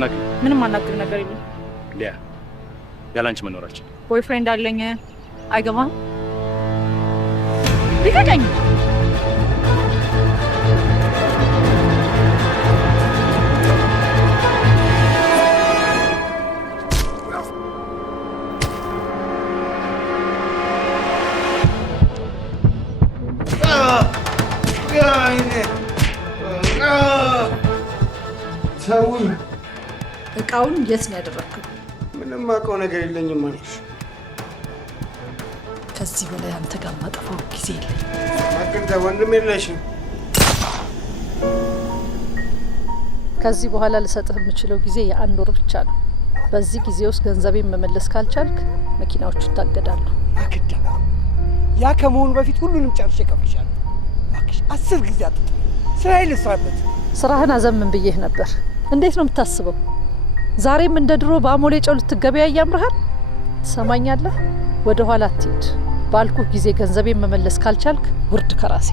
አናግሪኝ። ምንም አናግር ነገር የለም። ሊያ ያላንቺ መኖራችን ቦይፍሬንድ አለኝ። አይገባም። ልቀቀኝ። እቃውን የት ነው ያደረግከው? ምንም አውቀው ነገር የለኝም ማለሽ። ከዚህ በላይ አንተ ጋር ማጠፋው ጊዜ የለኝ። አቅንተ ወንድም የለሽም። ከዚህ በኋላ ልሰጥህ የምችለው ጊዜ የ1 ወር ብቻ ነው። በዚህ ጊዜ ውስጥ ገንዘቤን መመለስ ካልቻልክ መኪናዎቹ ይታገዳሉ። አክዳ ያ ከመሆኑ በፊት ሁሉንም ጨርሼ እከፍልሻለሁ። እባክሽ 10 ጊዜ አጥጥ ስራዬ ልስራበት። ስራህን አዘምን ብዬህ ነበር። እንዴት ነው የምታስበው? ዛሬም እንደ ድሮ በአሞሌ ጨው ልትገበያይ ያምርሃል? ትሰማኛለህ? ወደ ኋላ አትሂድ። ባልኩህ ጊዜ ገንዘቤን መመለስ ካልቻልክ ውርድ ከራሴ።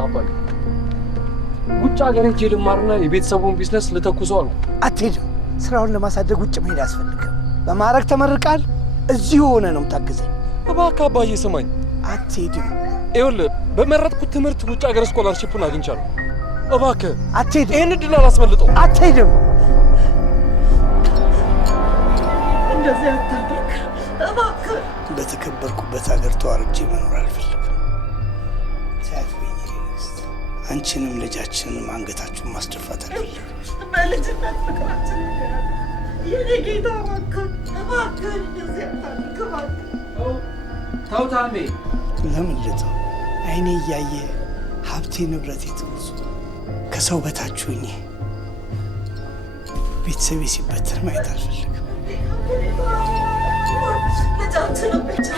አባዬ ውጭ ሀገር ሄጄ ልማርና የቤተሰቡን ቢዝነስ ልተኩሰው ነው። አትሄድም። ስራውን ለማሳደግ ውጭ መሄድ አያስፈልግም። በማዕረግ ተመርቃል። እዚሁ ሆነ ነው የምታግዘኝ። እባክህ አባዬ ስማኝ። አትሄድም። ይኸውልህ በመረጥኩት ትምህርት ውጭ ሀገር ስኮላርሺፑን አግኝቻለሁ። እባክህ አትሄድም። ይህን እድል አላስመልጠው። አትሄድም። እንደዚህ አታድርግ እባክህ። በተከበርኩበት ሀገር ተዋርጄ መኖር አልፈልግም። አንቺንም ልጃችንንም አንገታችሁን ማስደፋት አልፈልግም። በልጅነት ፍቅራችን የኔ ጌታ እባክህ እባክህ እንደዚህ አታድርግ እባክህ። ተው ታሜ። ለምን ልተው? አይኔ እያየ ሀብቴ ንብረቴ ትውሱ ከሰው በታች ሆኜ ቤተሰቤ ሲበተን ማየት አልፈልግም። ልጃችንን ብቻ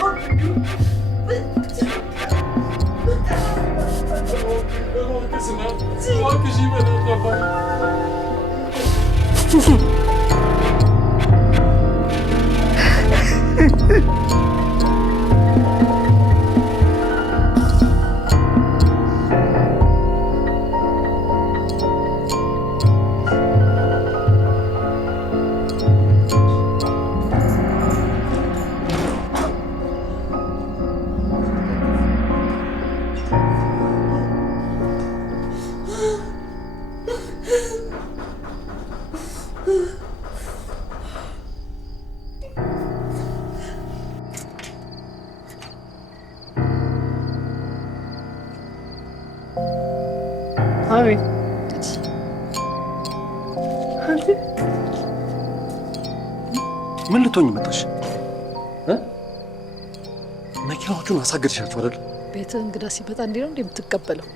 ምን ልትሆኝ መጣሽ? መኪናዎቹን አሳገድሻቸው አይደል? ቤትህ እንግዳ ሲመጣ እንዲህ ነው እንደምትቀበለው?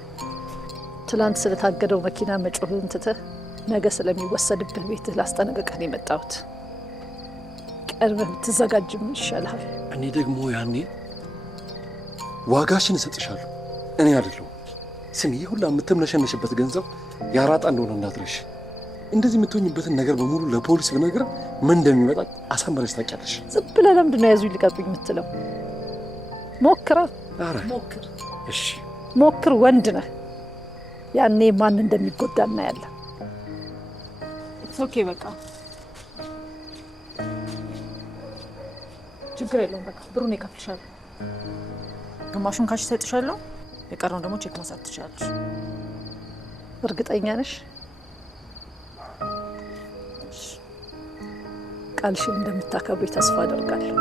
ትላንት ስለታገደው መኪና መጮህን ትተህ ነገ ስለሚወሰድብህ ቤትህ ላስጠነቅቅህ ነው የመጣሁት። ቀድመህ ብትዘጋጅ ምን ይሻልሃል? እኔ ደግሞ ያኔ ዋጋሽን እሰጥሻለሁ። እኔ አይደለሁም። ስሚ፣ ሁላ የምትምነሸነሽበት ገንዘብ ያራጣ እንደሆነ እንዳትረሽ። እንደዚህ የምትሆኝበትን ነገር በሙሉ ለፖሊስ ብነግር ምን እንደሚመጣ አሳምረሽ ታውቂያለሽ። ዝም ብለህ ለምንድን ነው ያዙኝ ልቀቁኝ የምትለው? ሞክራ። ኧረ ሞክር። እሺ ሞክር፣ ወንድ ነህ። ያኔ ማን እንደሚጎዳ እናያለን። ኦኬ በቃ ችግር የለውም። በቃ ብሩን እከፍልሻለሁ። ግማሹን ካሽ እሰጥሻለሁ፣ የቀረውን ደግሞ ቼክ ማሳት ትችላለሽ። እርግጠኛ ነሽ? ቃልሽን እንደምታከብሪ ተስፋ አደርጋለሁ።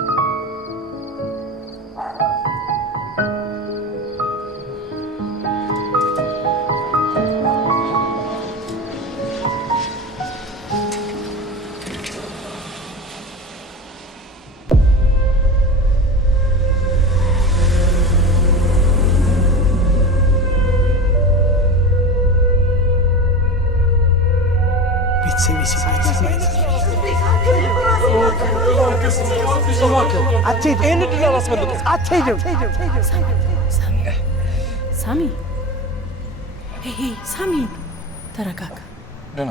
ቤተሰቤ ሲበተን ማየት አትሄድም። ይህን እድል አላስመልጠው። አትሄድም። ሳሚ፣ ሄ ሳሚ፣ ተረጋጋ። ደህና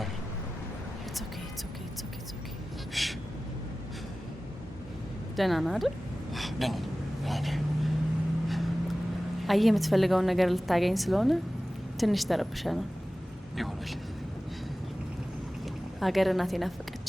ደህና ነህ አይደል? ደህና አየህ የምትፈልገውን ነገር ልታገኝ ስለሆነ ትንሽ ተረብሸ ነው ይሆናል። ሀገር እናቴ ናፈቀች።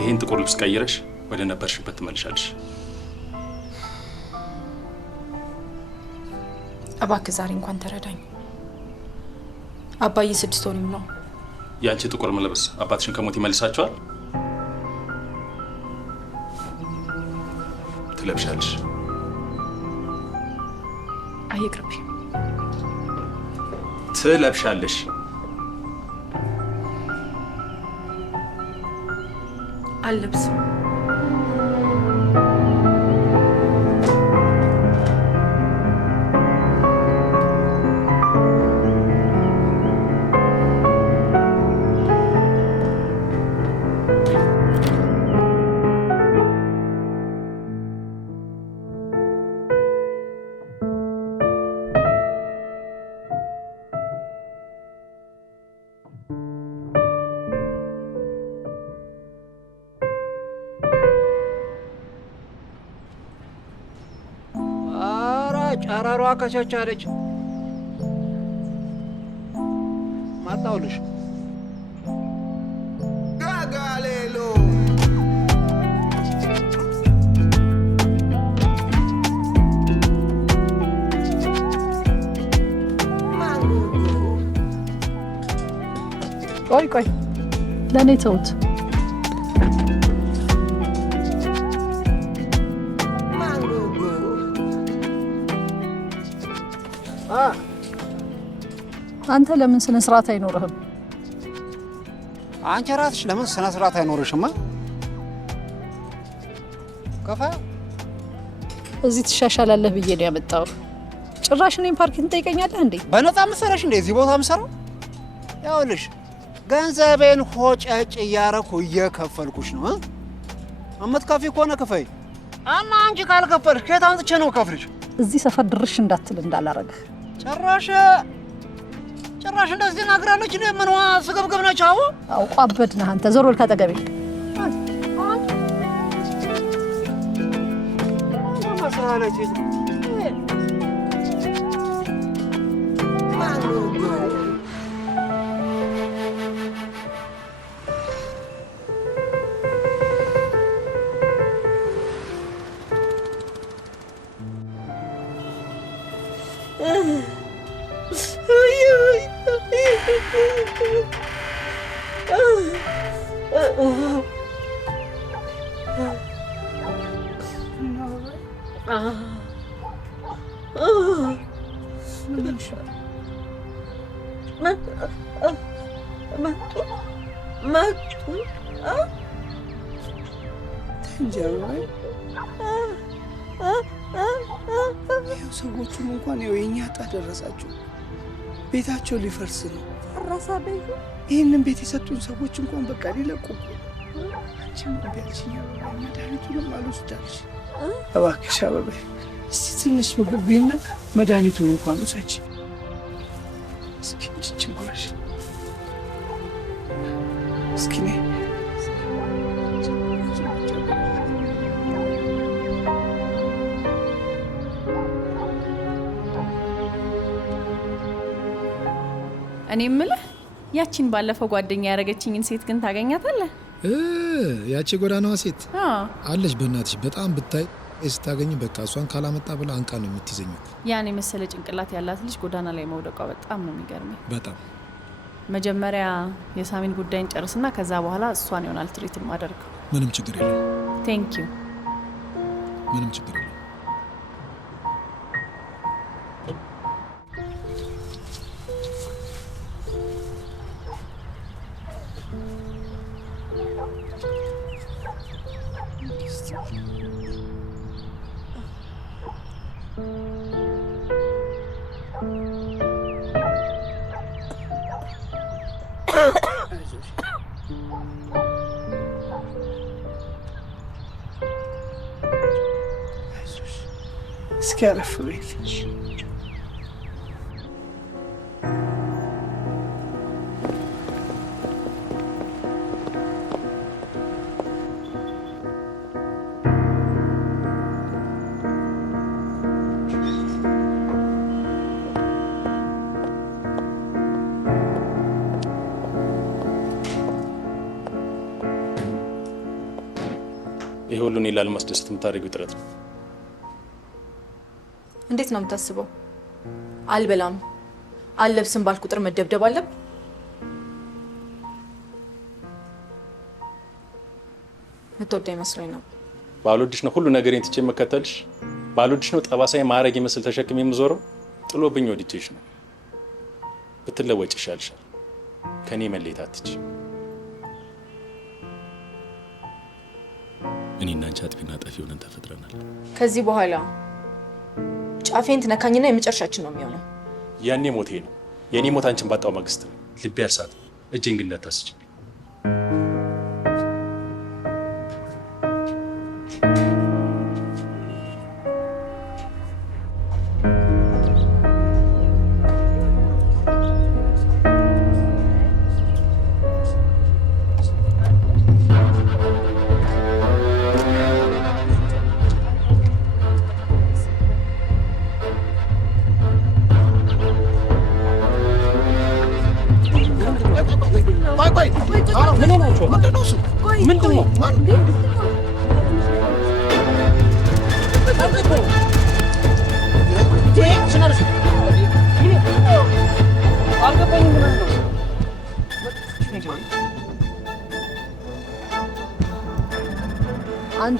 ይህን ጥቁር ልብስ ቀይረሽ ወደ ነበርሽበት ትመልሻለሽ። እባክህ ዛሬ እንኳን ተረዳኝ። አባዬ 6 ወር ነው። ያንቺ ጥቁር መልበስ አባትሽን ከሞት ይመልሳቸዋል? ትለብሻለሽ። አይቅርብኝ። ትለብሻለሽ። አልለብስም። ጨረሯ ከቸቻለች። ማጣውልሽ ጋጋሌሎ ቆይ ለእኔ ተውት። አንተ ለምን ስነ ስርዓት አይኖርህም? አንቺ ራስሽ ለምን ስነ ስርዓት አይኖርሽማ? ከፋ እዚህ ትሻሻላለህ ብዬ ነው ያመጣው። ጭራሽ እኔን ፓርኪንግ ትጠይቀኛለህ እንዴ? በነፃ መሰለሽ እንዴ እዚህ ቦታ የምሰራው? ያውልሽ ገንዘቤን ሆጨጭ እያረኩ እየከፈልኩሽ ነው። እምትከፊ ከሆነ ክፈይ እና አንቺ ካልከፈልሽ ከየት አምጥቼ ነው ከፍልሽ? እዚህ ሰፈር ድርሽ እንዳትል እንዳላረግህ። ጭራሽ እንደዚህ ናግራለች። እኔ ምንዋ ስገብገብ ነች? አዎ አውቋ አበድነህ አንተ። ዞር በል ካጠገቤ። ሰዎቹም እንኳን የኛ ዕጣ ደረሳቸው። ቤታቸው ሊፈርስ ነው። ፈረሰ ቤቱ። ይህንን ቤት የሰጡን ሰዎች እንኳን በቃ ሊለቁ። አንቺም ቢያልሽኝ መድኃኒቱንም አልወስዳልሽ። እባክሽ አበባዬ እስቲ ትንሽ ምግብ ቢና መድኃኒቱን እንኳን ውሰጂ። እስኪ እንቺ ማሽ እስኪ ነይ እኔ የምልህ ያቺን ባለፈው ጓደኛ ያረገችኝን ሴት ግን ታገኛታለህ? ያቺ ጎዳናዋ ሴት አለች። በእናትሽ በጣም ብታይ ስታገኝ በቃ እሷን ካላመጣ ብላ አንቃ ነው የምትይዘኝ። ያን የመሰለ ጭንቅላት ያላት ልጅ ጎዳና ላይ መውደቋ በጣም ነው የሚገርመኝ። በጣም መጀመሪያ የሳሚን ጉዳይን ጨርስና ከዛ በኋላ እሷን ይሆናል ትሪት ማደርገው። ምንም ችግር የለም። ቴንክ ዩ። ምንም ችግር የለም። ነው። እስኪ አረፍ በይ። ይሄ ሁሉ እኔን ላለማስደሰት የምታደርጊው ጥረት ነው። እንዴት ነው የምታስበው? አልበላም አልለብስም ባል ቁጥር መደብደብ አለብ? ምትወደኝ መስሎኝ ነው። ባልወድሽ ነው ሁሉ ነገሬን ትቼ መከተልሽ? ባልወድሽ ነው ጠባሳዬ ማዕረግ ይመስል ተሸክሜ የምዞረው? ጥሎብኝ ወድጄሽ ነው። ብትለወጭ ይሻልሻል። ከኔ መለየት አትችይም። እኔና አንቺ አጥፊና ጠፊ ሆነን ተፈጥረናል። ከዚህ በኋላ ጫፌን ትነካኝና የመጨረሻችን ነው የሚሆነው። ያኔ ሞቴ ነው። የኔ ሞት አንቺን ባጣው ማግስት ነው። ልቤ ያልሳት እጄን ግን እንዳታስችል።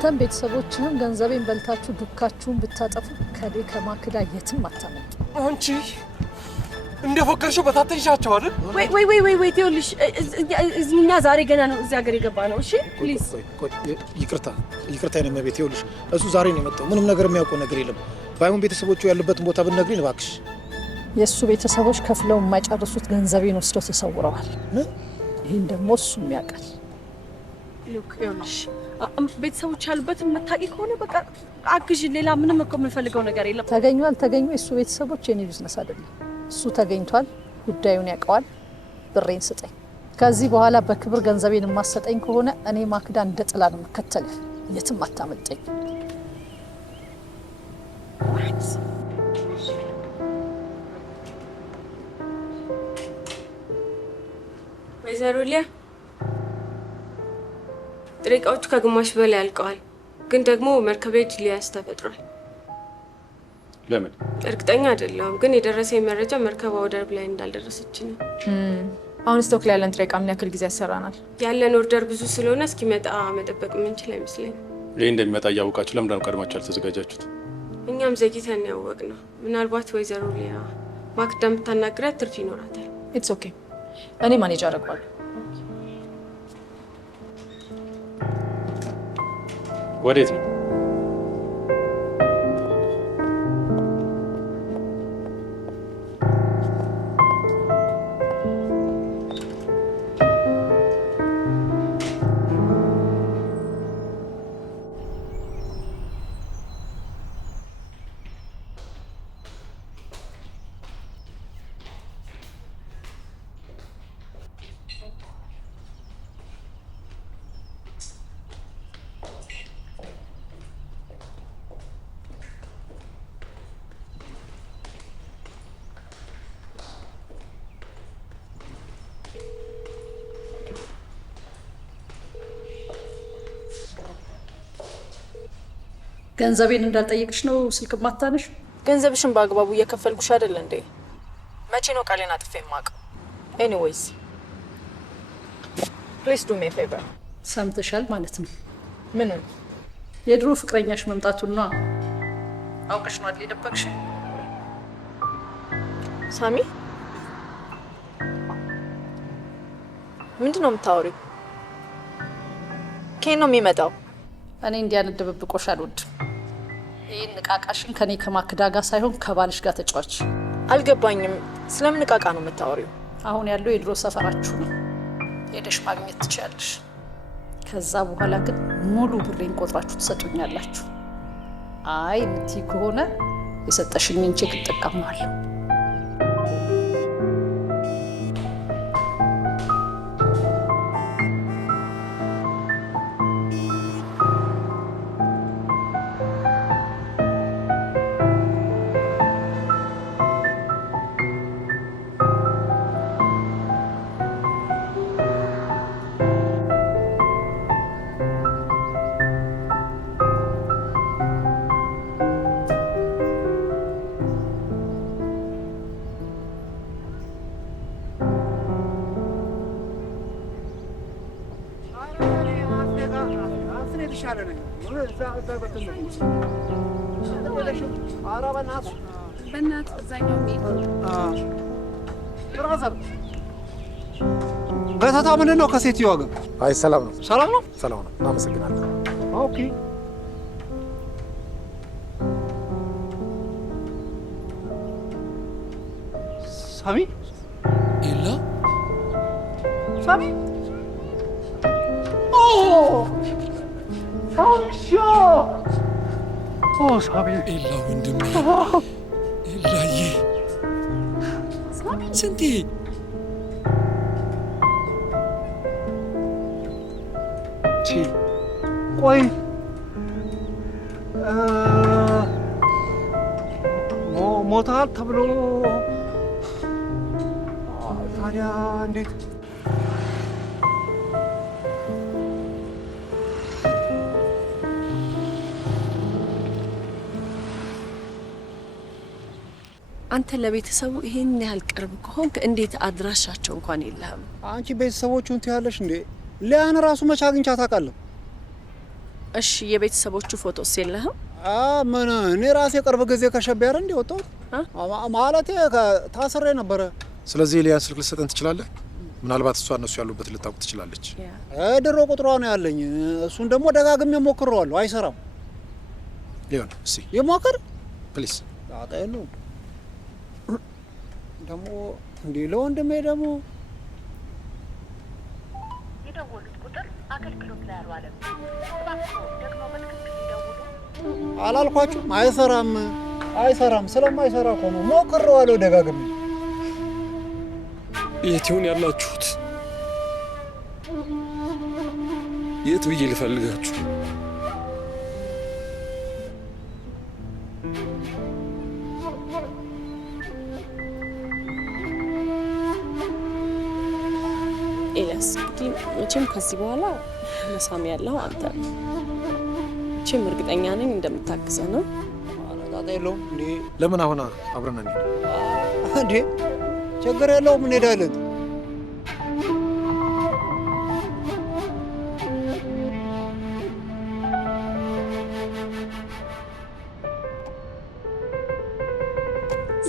አንተም ቤተሰቦችህም ገንዘቤን በልታችሁ ዱካችሁን ብታጠፉ ከዴ ከማክዳ የትም አታመጡ። አንቺ እንደፎከርሽው በታተንሻቸው አይደል? ወይ ይኸውልሽ፣ እኛ ዛሬ ገና ነው እዚህ ሀገር የገባ ነው። እሺ ፕሊዝ። ይቅርታ የኔ መቤት። ይኸውልሽ እሱ ዛሬ ነው የመጣው። ምንም ነገር የሚያውቀው ነገር የለም። ባይሆን ቤተሰቦቹ ያሉበትን ቦታ ብትነግሪኝ እባክሽ። የእሱ ቤተሰቦች ከፍለው የማይጨርሱት ገንዘቤን ወስደው ተሰውረዋል። ይህን ደግሞ እሱም ያውቃል። ይኸውልሽ ቤተሰቦች ያሉበትን መታቂ ከሆነ በቃ አግዥ። ሌላ ምንም እኮ የምንፈልገው ነገር የለም። ተገኙ አልተገኙ የእሱ ቤተሰቦች የኔ ቢዝነስ አይደለም። እሱ ተገኝቷል፣ ጉዳዩን ያውቀዋል። ብሬን ስጠኝ። ከዚህ በኋላ በክብር ገንዘቤን የማሰጠኝ ከሆነ እኔ ማክዳ እንደ ጥላ ነው የምከተልህ። የትም አታመልጠኝ። ወይዘሮ ሊያ ጥሬ እቃዎቹ ከግማሽ በላይ ያልቀዋል፣ ግን ደግሞ መርከቤ ሊያስ ተፈጥሯል። ለምን? እርግጠኛ አይደለሁም፣ ግን የደረሰኝ መረጃ መርከቧ ወደብ ላይ እንዳልደረሰች ነው። አሁን ስቶክ ላይ ያለን ጥሬ እቃ ምን ያክል ጊዜ ያሰራናል? ያለን ኦርደር ብዙ ስለሆነ እስኪመጣ መጠበቅ የምንችል አይመስለኝም። ይሄ እንደሚመጣ እያወቃችሁ ለምንድን ነው ቀድማችሁ ያልተዘጋጃችሁት? እኛም ዘግይተን ያወቅነው። ምናልባት ወይዘሮ ሊያ ማክዳ ብታናግራት ትርፍ ይኖራታል። ኢትስ ኦኬ፣ እኔ ማኔጅ አደርገዋለሁ። ወዴት ነው? ገንዘቤን እንዳልጠየቅሽ ነው ስልክ ማታነሽ? ገንዘብሽን በአግባቡ እየከፈልኩሽ አይደል እንዴ? መቼ ነው ቃሌን አጥፌ የማውቀው? ኤኒዌይስ ፕሊዝ ዱ ሚ ኤ ፌቨር። ሰምተሻል ማለት ነው? ምኑን? የድሮ ፍቅረኛሽ መምጣቱና አውቀሽ ነው አይደል የደበቅሽ? ሳሚ ምንድን ነው የምታወሪው? ከየት ነው የሚመጣው? እኔ እንዲያን ድብብቆሽ አልወድም። ይህን ንቃቃሽን ከኔ ከማክዳ ጋር ሳይሆን ከባልሽ ጋር ተጫዋች። አልገባኝም። ስለምን ንቃቃ ነው የምታወሪው? አሁን ያለው የድሮ ሰፈራችሁ ነው። ሄደሽ ማግኘት ትችያለሽ። ከዛ በኋላ ግን ሙሉ ብሬን ቆጥራችሁ ትሰጡኛላችሁ። አይ እምትይ ከሆነ የሰጠሽኝን ቼክ እጠቀማለሁ። በታታ ምንድን ነው ከሴትዮዋ ጋር? አይ ሰላም ነው። ሰላም ነው? ሰላም ነው። እናመሰግናለን። ኦኬ። ሳሚ ኤላ ሳሚ ሳሚ ኤላ ወንድሜ ኤላዬ ስንቴ ቆይ ሞታል ተብሎ ታዲያ እንዴት? አንተ ለቤተሰቡ ይሄን ያህል ቅርብ ከሆንክ እንዴት አድራሻቸው እንኳን የለህም? አንቺ ቤተሰቦቹን ትያለሽ እንዴ? ሊያን ራሱ መቼ አግኝቻ ታውቃለሁ? እሺ የቤተሰቦቹ ፎቶስ የለህም? ምን እኔ ራሴ ቅርብ ጊዜ ከሸቢያር እንዴ ወጣሁት ማለቴ ታስሬ ነበረ። ስለዚህ ሊያ ስልክ ልሰጠን ትችላለህ? ምናልባት እሷ እነሱ ያሉበት ልታውቅ ትችላለች። ድሮ ቁጥሯ ነው ያለኝ። እሱን ደግሞ ደጋግሜ ሞክሬዋለሁ፣ አይሰራም። ሊሆን እሺ ይሞክር ፕሊዝ። ጣጣ የለውም ደግሞ እንዴ ለወንድሜ ደግሞ የደወሉት ቁጥር አገልግሎት ላይ አልዋለም። እባክዎ ደግሞ በትክክል ይደውሉ። አላልኳችሁም? አይሰራም አይሰራም። ስለማይሰራ እኮ ነው ሞክሬዋለሁ ደጋግሜ። የት ይሆን ያላችሁት? የት ብዬ ልፈልጋችሁ? ኤልያስ እንግዲህ መቼም ከዚህ በኋላ መሳሚ ያለው አንተ መቼም እርግጠኛ ነኝ እንደምታግዘህ ነው። ጣጣ የለውም እንዴ። ለምን አሁን አብረን እንሂድ እንዴ? ችግር የለውም እንሄዳለን።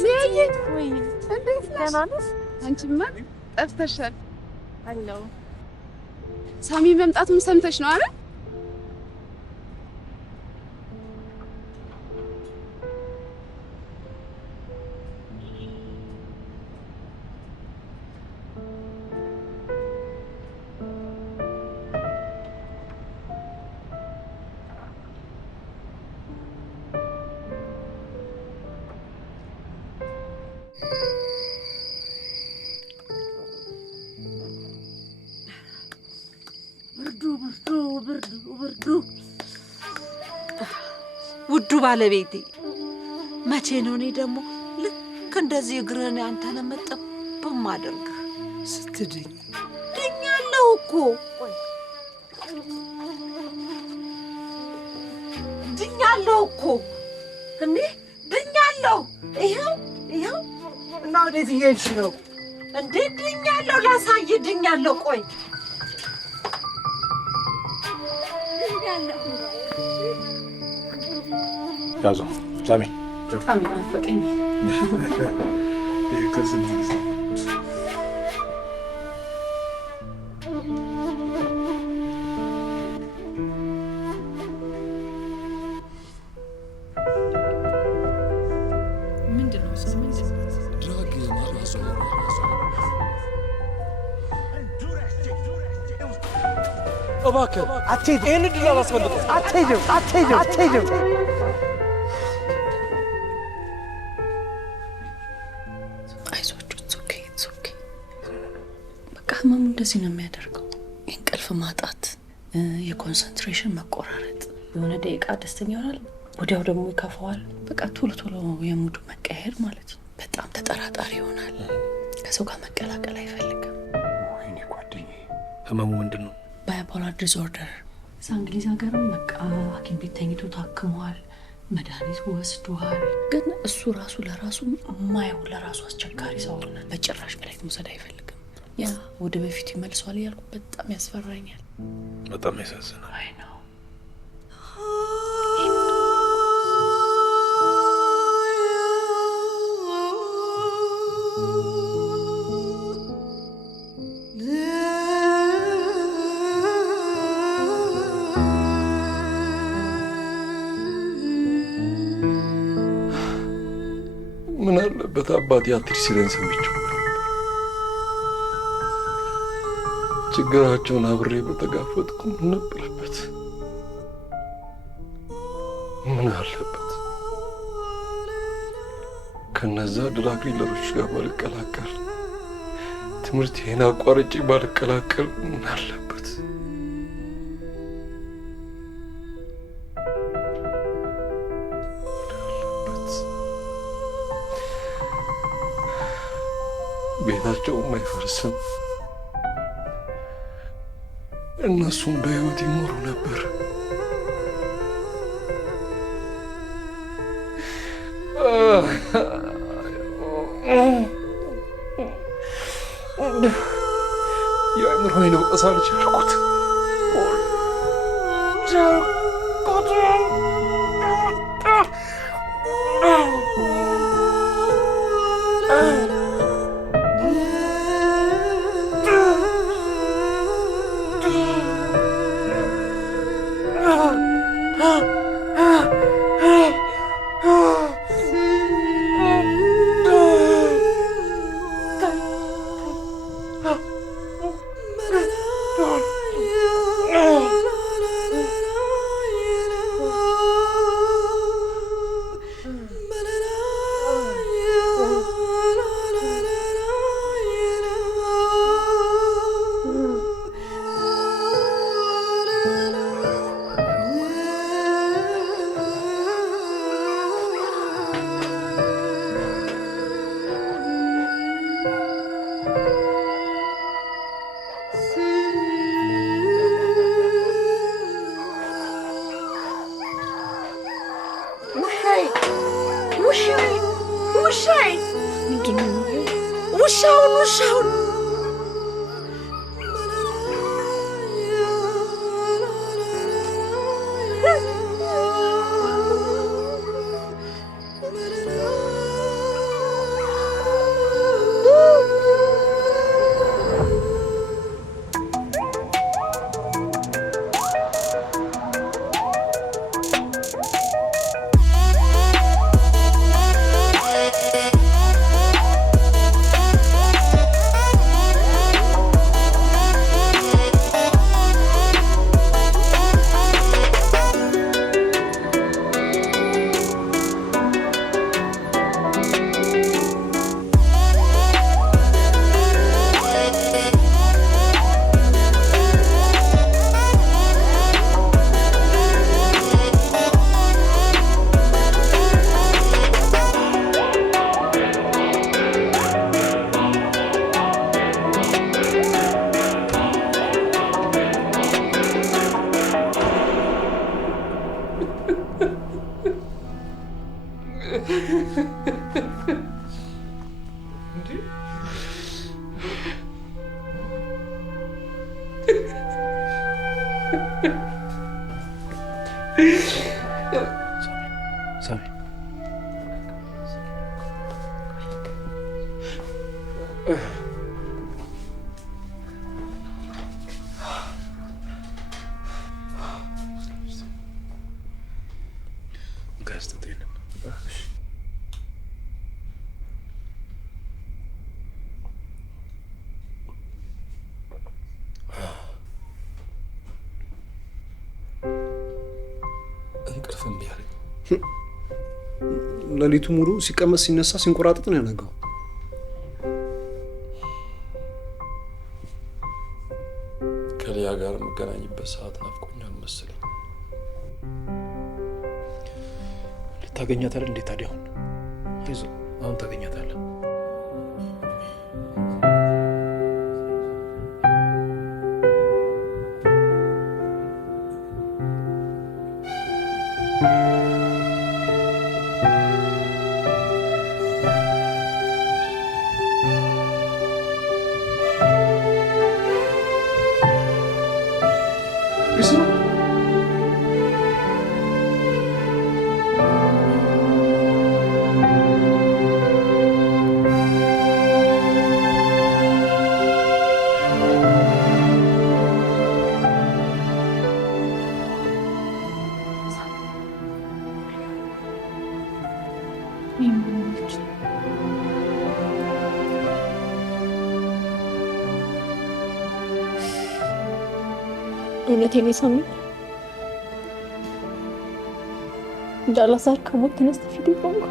ሴት ወይ እንዴት ነሽ? አንቺማ ጠፍተሻል። አለው ሳሚ መምጣቱን ሰምተሽ ነው አይደል? ውዱ ባለቤቴ መቼ ነው እኔ ደግሞ ልክ እንደዚህ እግርህን አንተን መጠበም ማደርግህ? ስትድኝ ድኛለሁ እኮ ድኛለሁ እኮ እንዴ ድኛለሁ። ይኸው ይኸው። እና ወዴት እየሄድሽ ነው እንዴ? ድኛለሁ፣ ላሳይህ ድኛለሁ። ቆይ ያዙ ሳሚ ሳሚ ናፈቀኝ። እባክህ አትሄድም። ይህን እድል አላስፈልግም። አትሄድም፣ አትሄድም፣ አትሄድም። አይዞህ፣ ኢትስ ኦኬ። በቃ ህመሙ እንደዚህ ነው የሚያደርገው። የእንቅልፍ ማጣት፣ የኮንሰንትሬሽን መቆራረጥ፣ የሆነ ደቂቃ ደስተኛ ይሆናል፣ ወዲያው ደግሞ ይከፋዋል። በቃ ቶሎ የሙዱ መቀየር ማለት ነው። በጣም ተጠራጣሪ ይሆናል። ከሰው ጋር መቀላቀል አይፈልግም። ወይኔ ጓደኛዬ፣ ህመሙ ምንድን ነው? ባይፖላር ዲስኦርደር። እዛ እንግሊዝ ሀገርም በቃ ሐኪም ቤት ተኝቶ ታክሟል፣ መድኃኒት ወስዷል። ግን እሱ ራሱ ለራሱ ማየው ለራሱ አስቸጋሪ ሰው ሆነ። በጭራሽ መድኃኒት መውሰድ አይፈልግም። ያ ወደ በፊቱ ይመልሰዋል እያልኩ በጣም ያስፈራኛል። በጣም ያሳዝናል። አይ ነው ምን አለበት አባቴ አትርሲለን ሰምቼው ችግራቸውን አብሬ በተጋፈጥኩ ምን ነበረበት? ምን አለበት ከነዛ ድራግ ዲለሮች ጋር ባልቀላቀል፣ ትምህርቴን አቋርጬ ባልቀላቀል ምን አለበት? ቤታቸውም አይፈርስም፣ እነሱም በሕይወት ይኖሩ ነበር። የአእምሮዬን መውቀስ አልቻልኩት። ውሻውን እንቅልፍ እምቢ አለኝ። ሌሊቱ ሙሉ ሲቀመጥ ሲነሳ ሲንቆራጥጥ ነው ያነጋው። ከሊያ ጋር የምገናኝበት ሰዓት ናፍቆኛል መሰለኝ። ልታገኛት አይደል? እንዴት ታዲያ አሁን? አይዞህ አሁን ታገኛታለህ። እውነቴን ሳሚ እንዳላዛር ከሞት ተነስተ ፊት ይቆምኩ።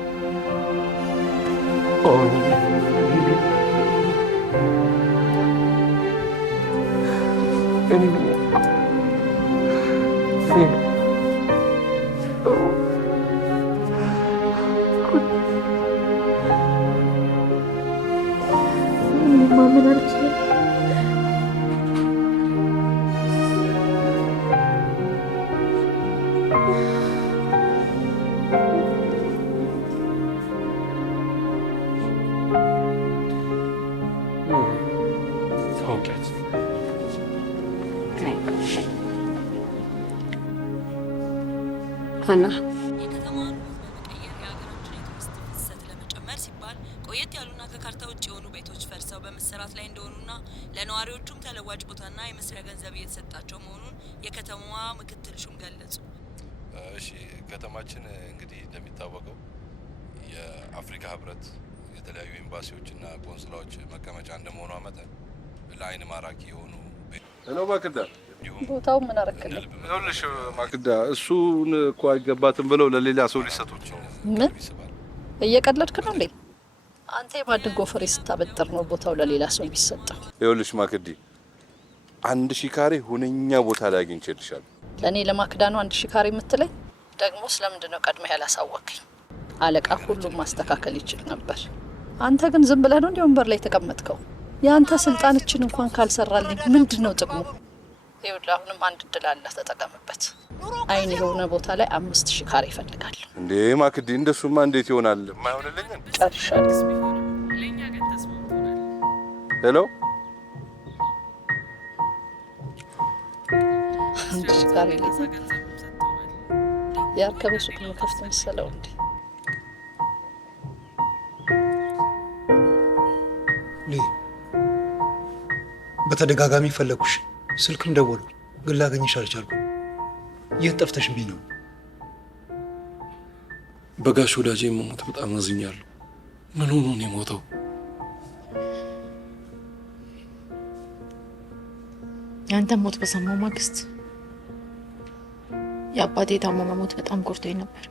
ማመን አልችልም። ሀና የከተማዋን ውበት በመቀየር የሀገራችን የቱሪስት ፍሰት ለመጨመር ሲባል ቆየት ያሉና ከካርታ ውጭ የሆኑ ቤቶች ፈርሰው በመሰራት ላይ እንደሆኑና ለነዋሪዎቹም ተለዋጭ ቦታና የመስሪያ ገንዘብ እየተሰጣቸው መሆኑን የከተማዋ ምክትል ሹም ገለጹ። እሺ፣ ከተማችን እንግዲህ እንደሚታወቀው የአፍሪካ ህብረት የተለያዩ ኤምባሲዎችና ቆንስላዎች መቀመጫ እንደመሆኗ መጠን ለአይን ማራኪ የሆኑ ሄሎ ማክዳ ቦታው ምን አረከለ? ይኸውልሽ ማክዳ እሱን እኮ አይገባትም ብለው ለሌላ ሰው ሊሰጡት ምን እየቀለድክ ነው እንዴ? አንተ የማድን ጎፈሬ ስታበጥር ነው ቦታው ለሌላ ሰው የሚሰጠው። ይኸውልሽ ማክዲ 1000 ካሬ ሁነኛ ቦታ ላይ አግኝቼልሻለሁ። ለእኔ ለማክዳ ነው 1000 ካሬ የምትለኝ? ደግሞ ስለምንድን ነው ቀድመህ ያላሳወቅኝ? አለቃ ሁሉም ማስተካከል ይችል ነበር። አንተ ግን ዝም ብለህ ነው እንደ ወንበር ላይ ተቀመጥከው። የአንተ ስልጣንችን እንኳን ካልሰራልኝ ምንድን ነው ጥቅሙ? ይኸውልህ አሁንም አንድ እድል አለ፣ ተጠቀምበት። አይን የሆነ ቦታ ላይ 5000 ካሬ ይፈልጋል። እንዴ ማክዲ እንደሱማ እንዴት ይሆናል? የማይሆንልኝ ጨርሻለሁ። ሄሎ 1000 ካሬ ላይ የአርከበ ሱቅ መከፍት መሰለው እንዴ? በተደጋጋሚ ፈለኩሽ፣ ስልክም ደወሉ፣ ግን ላገኝሽ አልቻልኩም። የት ጠፍተሽብኝ ነው? በጋሽ ወዳጄ መሞት በጣም አዝኛለሁ። ምን ሆኖ ነው የሞተው? ያንተ ሞት በሰማው ማግስት የአባቴ የታመመ ሞት በጣም ጎድቶኝ ነበር።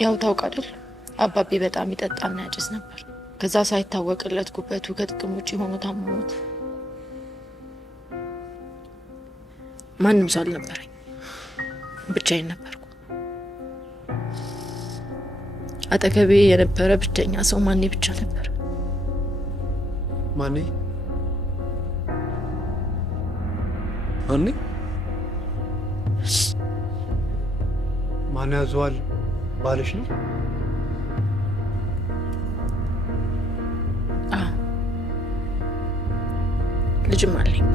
ያው ታውቅ አይደል አባቤ በጣም ይጠጣና ያጭስ ነበር። ከዛ ሳይታወቅለት ጉበቱ ከጥቅም ውጭ ሆኖ ታመሞት። ማንም ሰው አልነበረኝ፣ ብቻዬን ነበርኩ። አጠገቤ የነበረ ብቸኛ ሰው ማኔ ብቻ ነበር። ማኔ ማኔ ማን ያዘዋል ባልሽ ነው? ልጅም አለኝ።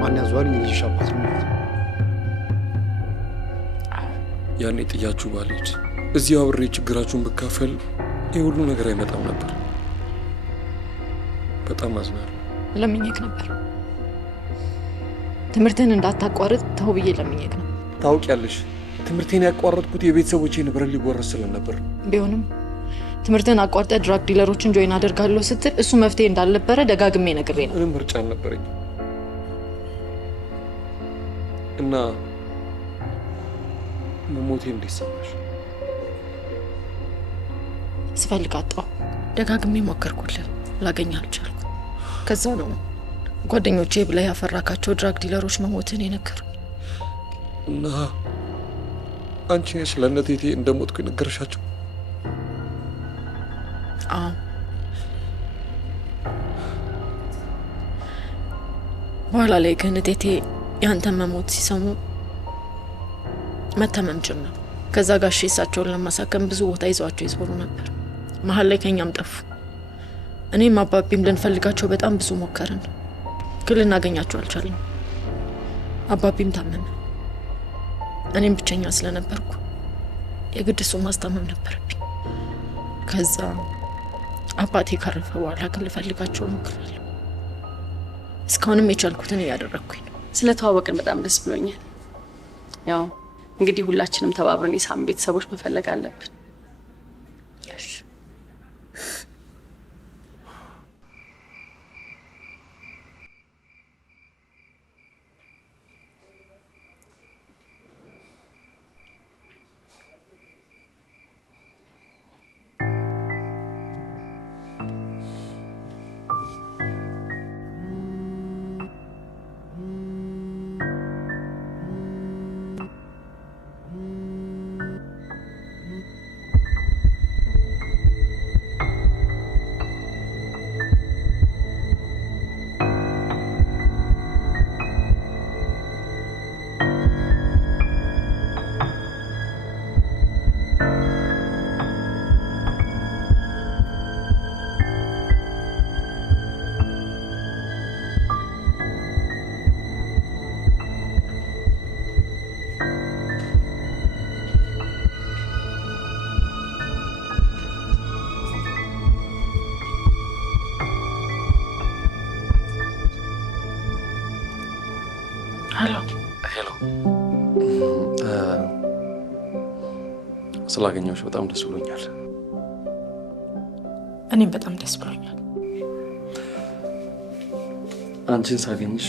ማን ያዘዋል? የልጅሽ አባት ነው ማለት ነው? ያኔ ጥያችሁ ባልሄድ እዚህ አብሬ ችግራችሁን ብካፈል ይህ ሁሉ ነገር አይመጣም ነበር። በጣም አዝናለሁ። ለምኜክ ነበር ትምህርትን እንዳታቋርጥ ተው ብዬ ለምኜክ ነው። ታውቂያለሽ፣ ትምህርቴን ያቋረጥኩት የቤተሰቦቼ ንብረት ሊወረስ ስለነበር። ቢሆንም ትምህርትን አቋርጠ ድራግ ዲለሮችን ጆይን አደርጋለሁ ስትል እሱ መፍትሄ እንዳልነበረ ደጋግሜ ነግሬ ነው። ምንም ምርጫ አልነበረኝ እና መሞቴ እንዲሰማሽ ስፈልግ አጣሁ። ደጋግሜ ሞከርኩልህ፣ ላገኝ አልቻልኩ። ከዛ ነው ጓደኞቼ ብላ ያፈራካቸው ድራግ ዲለሮች መሞትን የነገሩ። እና አንቺ ነሽ ለእነቴቴ እንደሞትኩ የነገርሻቸው? አዎ። በኋላ ላይ ግን እቴቴ ያንተን መሞት ሲሰሙ መተመም ጀመሩ። ከዛ ጋሼ እሳቸውን ለማሳከም ብዙ ቦታ ይዘዋቸው ይዞሩ ነበር። መሀል ላይ ከኛም ጠፉ። እኔም አባቢም ልንፈልጋቸው በጣም ብዙ ሞከርን፣ ግን ልናገኛቸው አልቻልንም። አባቢም ታመመ። እኔም ብቸኛ ስለነበርኩ የግድ እሱን ማስታመም ነበረብኝ። ከዛ አባቴ ካረፈ በኋላ ግን ልፈልጋቸው ሞክራለሁ። እስካሁንም የቻልኩትን እያደረግኩኝ ነው። ስለተዋወቅን በጣም ደስ ብሎኛል። ያው እንግዲህ ሁላችንም ተባብረን የሳሚ ቤተሰቦች መፈለግ አለብን። ሄሎ። ስላገኘሁሽ በጣም ደስ ብሎኛል። እኔም በጣም ደስ ብሎኛል። አንቺን ሳገኝሽ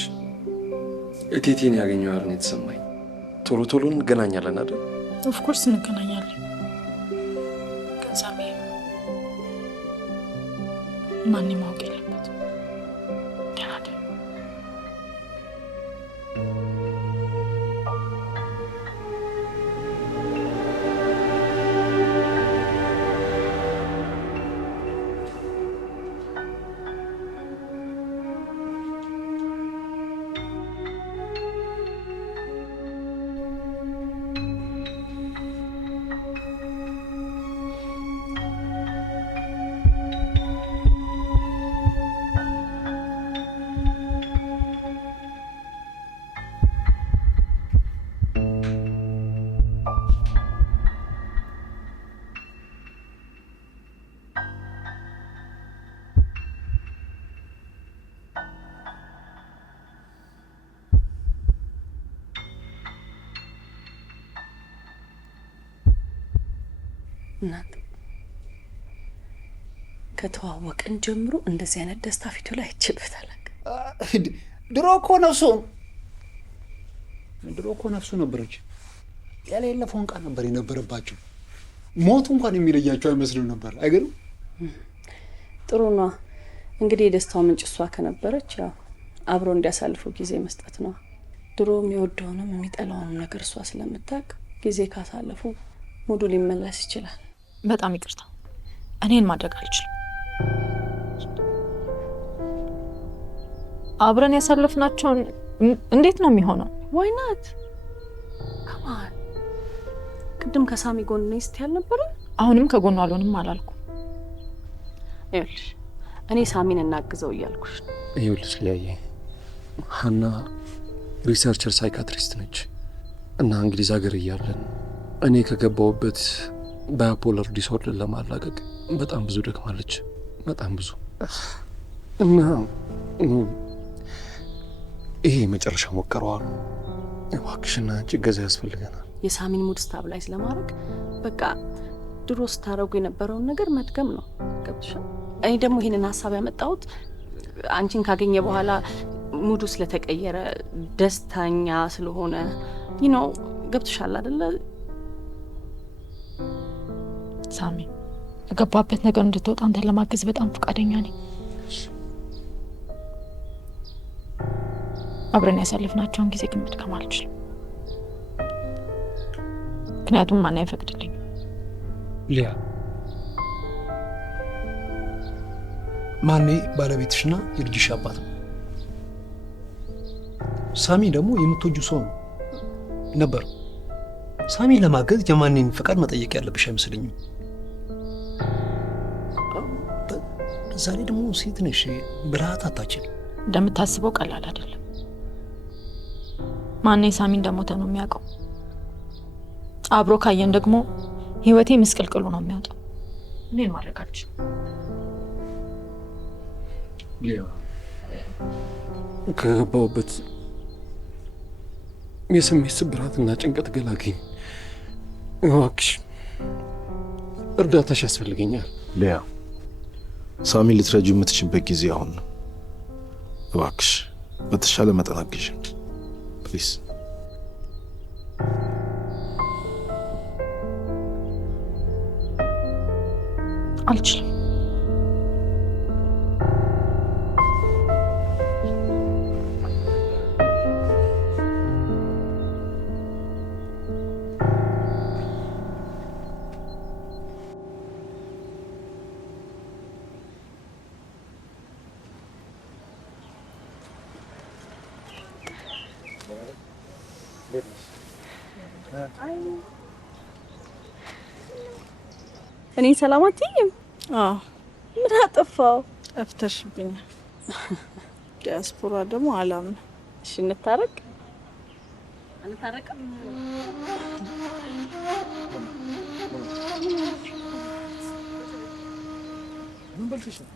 እቴቴን ያገኘው ያህል ነው የተሰማኝ። ቶሎ ቶሎ እንገናኛለን አይደል? ኦፍኮርስ እንገናኛለን። ግን ሳሚ ማን ማወቅ የለበትም። ደህና ደህና እናት ከተዋወቅን ጀምሮ እንደዚህ አይነት ደስታ ፊቱ ላይ አይችልበታል። ድሮ እኮ ነፍሱ ነበረች። የሌለ ፎንቃ ነበር የነበረባቸው። ሞቱ እንኳን የሚለያቸው አይመስልም ነበር። አይገርም? ጥሩ ነው እንግዲህ የደስታው ምንጭ እሷ ከነበረች ያው አብሮ እንዲያሳልፉ ጊዜ መስጠት ነው። ድሮ የሚወደውንም የሚጠላውንም ነገር እሷ ስለምታውቅ ጊዜ ካሳለፉ ሙዱ ሊመለስ ይችላል። በጣም ይቅርታ፣ እኔን ማድረግ አልችልም። አብረን ያሳለፍናቸውን እንዴት ነው የሚሆነው? ዋይ ናት ከማን ቅድም ከሳሚ ጎን ነኝ ስትይ አልነበረ? አሁንም ከጎኑ አልሆንም አላልኩም። ይኸውልሽ እኔ ሳሚን እናግዘው እያልኩሽ ነው። ይኸውልሽ ሊያየ ሀና ሪሰርቸር ሳይካትሪስት ነች እና እንግሊዝ ሀገር እያለን እኔ ከገባሁበት ባይፖለር ዲስኦርደር ለማላቀቅ በጣም ብዙ ደክማለች። በጣም ብዙ እና ይሄ የመጨረሻ ሞከረዋ ነው። እባክሽና አንቺ እገዛ ያስፈልገናል። የሳሚን ሙድ ስታብላይዝ ለማድረግ በቃ ድሮ ስታረጉ የነበረውን ነገር መድገም ነው። ገብቶሻል? እኔ ደግሞ ይሄንን ሀሳብ ያመጣሁት አንቺን ካገኘ በኋላ ሙዱ ስለተቀየረ ደስተኛ ስለሆነ ገብቶሻል አይደለ? ሳሚ የገባበት ነገር እንድትወጣ አንተን ለማገዝ በጣም ፈቃደኛ ነኝ። አብረን ያሳለፍናቸውን ጊዜ ግን መድገም አልችልም። ምክንያቱም ማን አይፈቅድልኝ። ሊያ ማኔ ባለቤትሽና የልጅሽ አባት ነው። ሳሚ ደግሞ የምትወጁ ሰው ነው ነበር። ሳሚ ለማገዝ የማኔን ፈቃድ መጠየቅ ያለብሽ አይመስለኝም። በዛ ላይ ደግሞ ሴት ነሽ፣ ብልሃት አታችን። እንደምታስበው ቀላል አይደለም። ማኔ ሳሚ እንደሞተ ነው የሚያውቀው። አብሮ ካየን ደግሞ ህይወቴ ምስቅልቅሉ ነው የሚያወጣው። እኔን ማድረጋችሁ ከገባሁበት የስሜት ስብራትና ጭንቀት ገላግኝ እባክሽ። እርዳታሽ ያስፈልገኛል። ሊያ ሳሚ ልትረጁ የምትችልበት ጊዜ አሁን ነው። እባክሽ በተሻለ መጠን አግዥ ፕሊዝ። አልችልም። እኔ ሰላም አትይም? አዎ። ምን አጠፋው? ጠፍተሽብኛል። ዲያስፖራ ደግሞ አላምን። እሺ እንታረቅ። አንታረቅም? ምን በልተሽ ነው?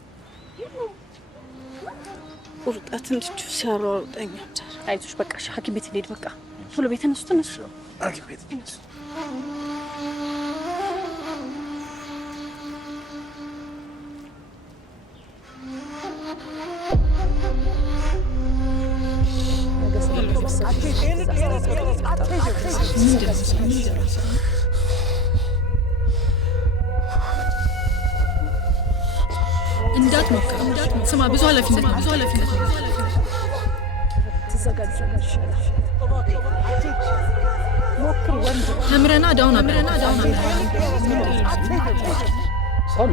ቁርጠት እንድቹ ሲያሯሩጠኝ። አይዞሽ በቃ ሐኪም ቤት እንሂድ። በቃ ቶሎ ቤት ተነሱ፣ ተነሱ። ሐኪም ቤት እንሂድ። እንዳትሞክር። ስማ፣ ብዙ ኃላፊነት ነው። ተምረና ዳውን ሳሚ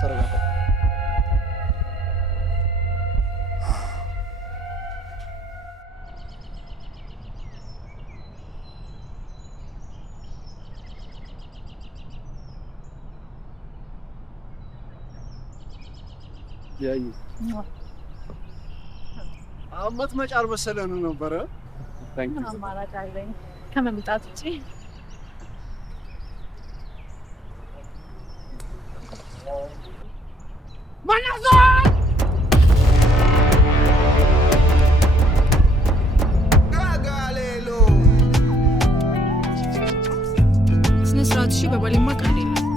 ተረጋጋ። ያዩ አመት መጫር መሰለን ነበረ። ምን አማራጭ አለኝ ከመምጣት ውጪ? ስነ ስርዓት እሺ። በባሌማ ቃል የለም።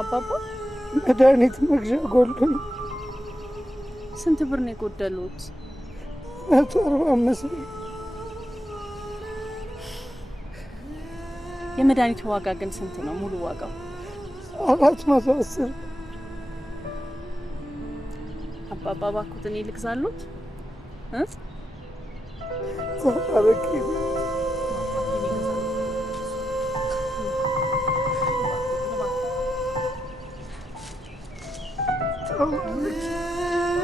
አባባ መድኃኒት መግዣ ጎሎኝ። ስንት ብር ነው የጎደሉት? 145 ብር። የመድኃኒቱ ዋጋ ግን ስንት ነው ሙሉ ዋጋው? 410። አባባ እባክዎት እኔ ልግዛሉት ተባረኪ።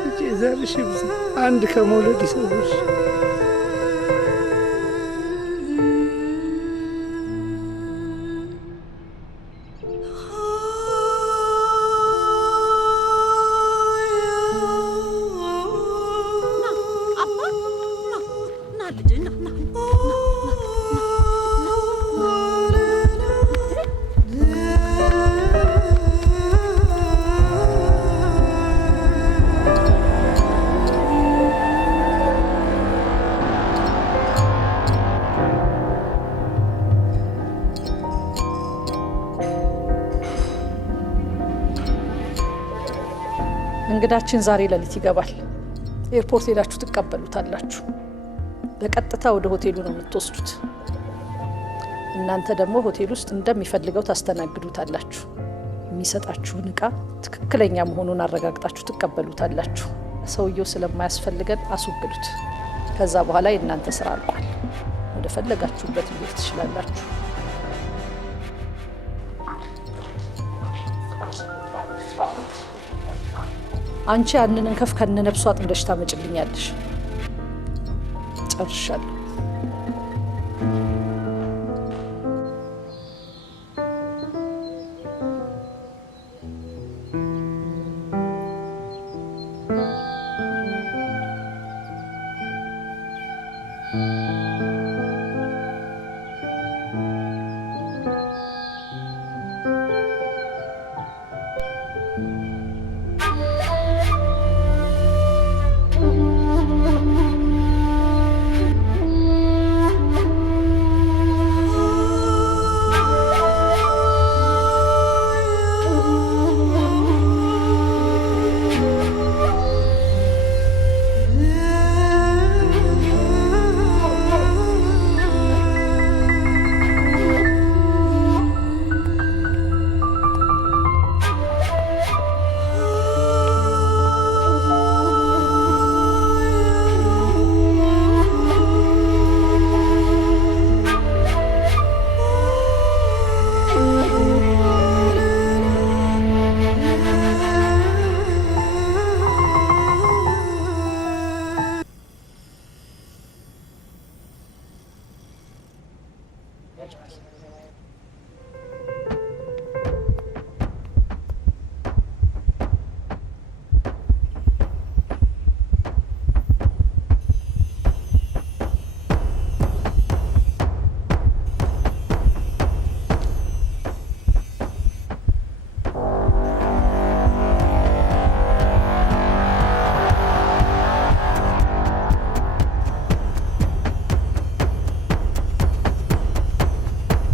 ልጄ ዘርሽ ይብዛ፣ አንድ ከመውለድ ይሰውርሽ። እንግዳችን ዛሬ ሌሊት ይገባል። ኤርፖርት ሄዳችሁ ትቀበሉታላችሁ። በቀጥታ ወደ ሆቴሉ ነው የምትወስዱት። እናንተ ደግሞ ሆቴል ውስጥ እንደሚፈልገው ታስተናግዱታላችሁ። የሚሰጣችሁን እቃ ትክክለኛ መሆኑን አረጋግጣችሁ ትቀበሉታላችሁ። ሰውየው ስለማያስፈልገን አስወግዱት። ከዛ በኋላ የእናንተ ስራ አልቋል። ወደ ፈለጋችሁበት መሄድ ትችላላችሁ። አንቺ ያንን እንከፍ ከነነፍሱ አጥምደሽ ታመጭልኛለሽ። ጨርሻለሁ።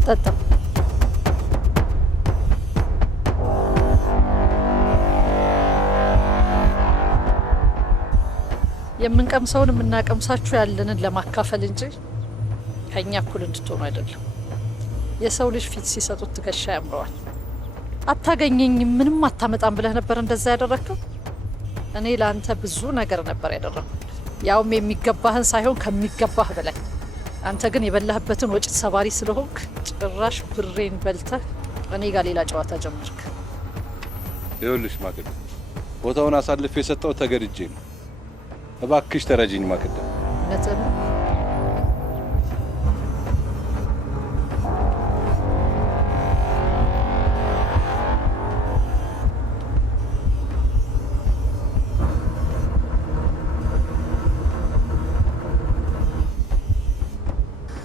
ጠጣ። የምንቀምሰውን የምናቀምሳችሁ ያለንን ለማካፈል እንጂ ከኛ እኩል እንድትሆኑ አይደለም። የሰው ልጅ ፊት ሲሰጡት ትከሻ ያምረዋል። አታገኘኝም፣ ምንም አታመጣም ብለህ ነበር እንደዛ ያደረግከው። እኔ ለአንተ ብዙ ነገር ነበር ያደረኩት፣ ያውም የሚገባህን ሳይሆን ከሚገባህ በላይ። አንተ ግን የበላህበትን ወጭት ሰባሪ ስለሆንክ ጭራሽ ብሬን በልተህ እኔ ጋር ሌላ ጨዋታ ጀመርክ። ይኸውልሽ ማክዳ፣ ቦታውን አሳልፌ የሰጠው ተገድጄ ነው። እባክሽ ተረጂኝ ማክዳ። እውነትህን ነው።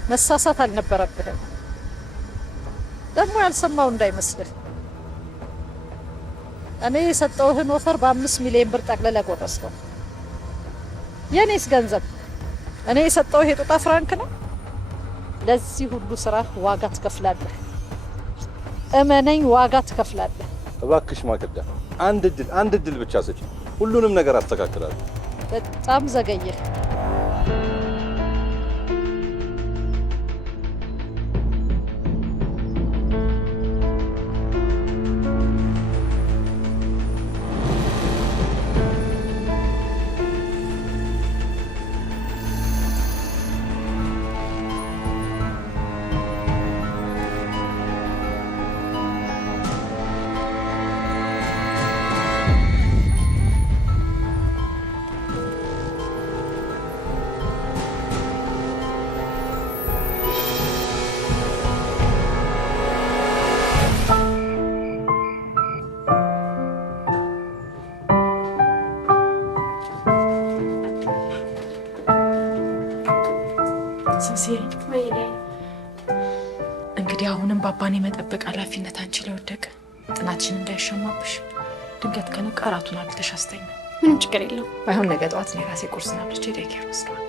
መሳሳት አልነበረብህም። ደግሞ ያልሰማው እንዳይመስልህ። እኔ የሰጠውህን ኦፈር በ5 ሚሊዮን ብር ጠቅልለህ ቆረስከው። የኔስ ገንዘብ እኔ የሰጠውህ የጦጣ ፍራንክ ነው። ለዚህ ሁሉ ስራ ዋጋ ትከፍላለህ። እመነኝ፣ ዋጋ ትከፍላለህ። እባክሽ ማክዳ፣ አንድ እድል ብቻ ስጪ። ሁሉንም ነገር አስተካክላለሁ። በጣም ዘገየህ። ሶሲ እንግዲህ አሁንም ባባኔ መጠበቅ ኃላፊነት አንቺ ላይ ወደቀ። ጥናትሽን እንዳይሻማብሽ ድንገት ከነቃ እራቱን አብልተሽ አስተኛ። ምንም ችግር የለውም። ባይሆን ነገ ጠዋት እኔ ራሴ ቁርስና አብልቼ ዴይኬር ወስደዋል።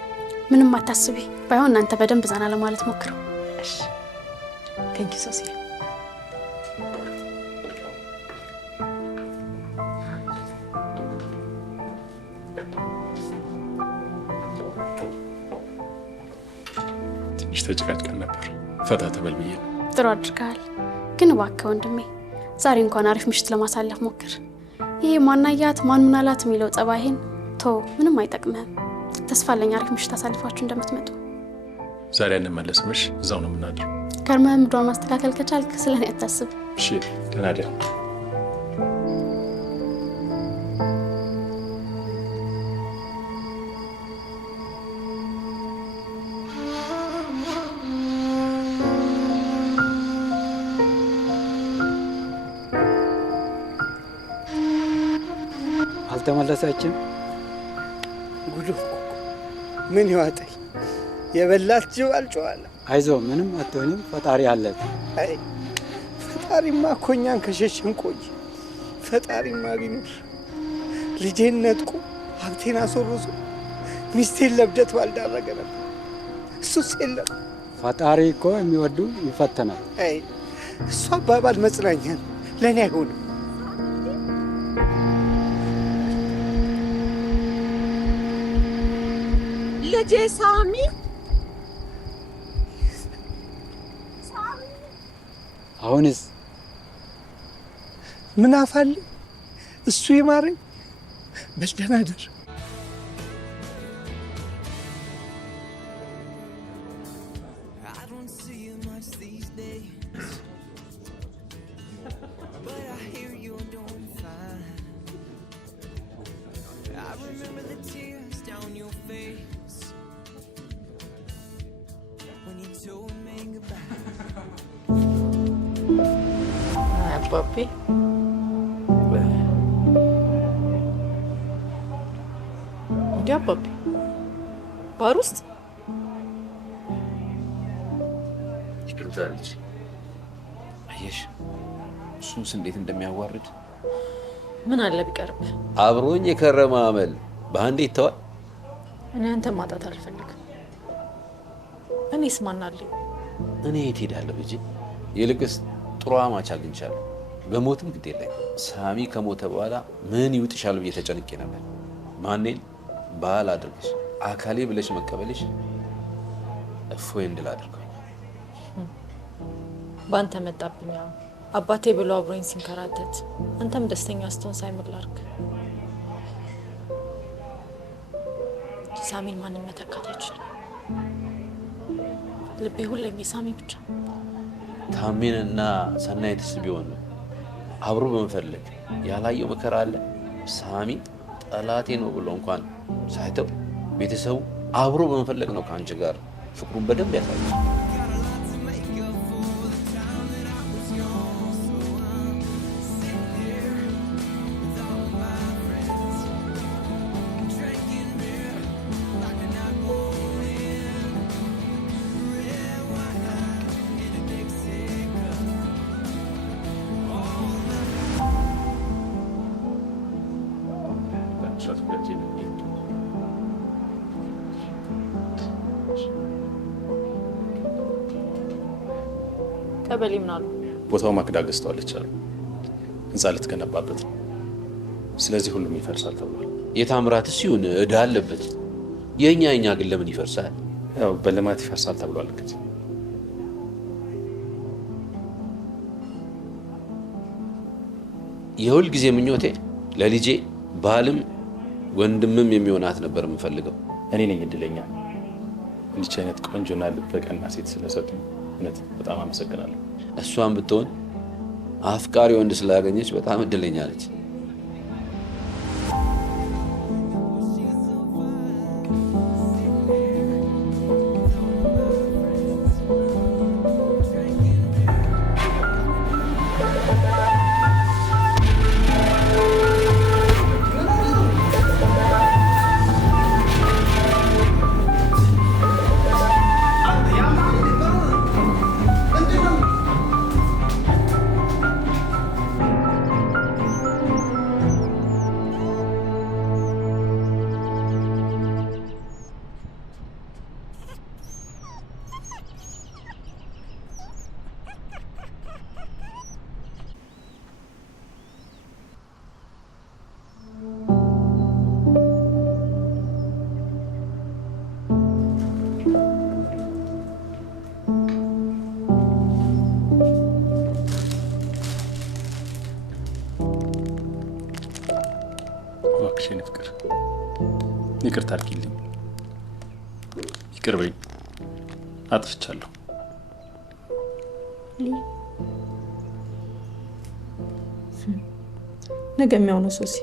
ምንም አታስቢ። ባይሆን እናንተ በደንብ ዘና ለማለት ሞክረው። እሺ ቴንክ ዩ ሶሲ። ትንሽ ተጨቃጭቀን ነበር። ፈታ ተበል ብዬ ነው። ጥሩ አድርገሃል። ግን እባክህ ወንድሜ ዛሬ እንኳን አሪፍ ምሽት ለማሳለፍ ሞክር። ይሄ ማናያት ማን ምናላት የሚለው ጸባይህን ቶ ምንም አይጠቅምህም። ተስፋ አለኝ አሪፍ ምሽት አሳልፋችሁ እንደምትመጡ። ዛሬ አንመለስምሽ፣ እዛው ነው የምናድረው። ከርመህ ምዷን ማስተካከል ከቻልክ ስለኔ አታስብ። እሺ ደህና ደር። አልተመለሰችም። ጉዱ ምን ይዋጠኝ? የበላት ጅብ አልጮኸ። አይዞ ምንም አትሆንም፣ ፈጣሪ አለት። አይ ፈጣሪማ እኮ እኛን ከሸሸን ቆይ። ፈጣሪማ ቢኖር ልጄን ነጥቆ ሀብቴን አስወርሶ ሚስቴን ለብደት ባልዳረገ ነበር። እሱስ የለም። ፈጣሪ እኮ የሚወዱ ይፈተናል። አይ እሱ አባባል መጽናኛ ነው፣ ለእኔ አይሆንም። ልጄ ሳሚ አሁንስ ምን አፋል? እሱ ይማረኝ። በደህና እደር። አባቤ እንዴ አባቤ ባር ውስጥ ይቅርታ ልጅ። አየሽ እሱስ እንዴት እንደሚያዋርድ። ምን አለ ቢቀርብ። አብሮኝ የከረመ አመል በአንዴ ይተዋል። እኔ አንተ ማጣት አልፈልግም። እኔስ ማን አለኝ? እኔ የት ሄዳለሁ ልጅ? ይልቅስ ጥሩ አማች አግኝቻለሁ። በሞትም ግድ የለኝ። ሳሚ ከሞተ በኋላ ምን ይውጥሻል ብዬ ተጨንቄ ነበር። ማኔን ባል አድርገሽ አካሌ ብለሽ መቀበልሽ እፎይ እንድል አድርገኝ። ባንተ መጣብኝ። አባቴ ብሎ አብሮኝ ሲንከራተት አንተም ደስተኛ ስትሆን ሳይምር ላድርግ። ሳሚን ማንም መተካት አይችልም። ልቤ ሁሌም የሳሚ ብቻ። ታሜንና ሰናይትስ ቢሆን አብሮ በመፈለግ ያላየው መከራ አለ። ሳሚ ጠላቴ ነው ብሎ እንኳን ሳይተው ቤተሰቡ አብሮ በመፈለግ ነው ከአንቺ ጋር ፍቅሩን በደንብ ያሳያል። ቀበሌ ምን አሉ? ቦታው ማክዳ ገዝተዋለች አሉ። ህንፃ ልትገነባበት ነው። ስለዚህ ሁሉም ይፈርሳል ተብሏል። የታምራትስ ይሁን እዳ አለበት። የኛ ግን ለምን ይፈርሳል? ያው በልማት ይፈርሳል ተብሏል። እንግዲህ የሁል ጊዜ ምኞቴ ለልጄ ባልም ወንድምም የሚሆናት ነበር የምፈልገው። እኔ ነኝ እድለኛ እንዲች አይነት ቆንጆና ልበ ቀና ሴት ስለሰጡኝ እውነት በጣም አመሰግናለሁ። እሷን ብትሆን አፍቃሪ ወንድ ስላገኘች በጣም እድለኛ ነች። ይቅርታ አድርጊልኝ። ይቅር በይኝ። አጥፍቻለሁ። ነገ የሚሆነው ሶሲ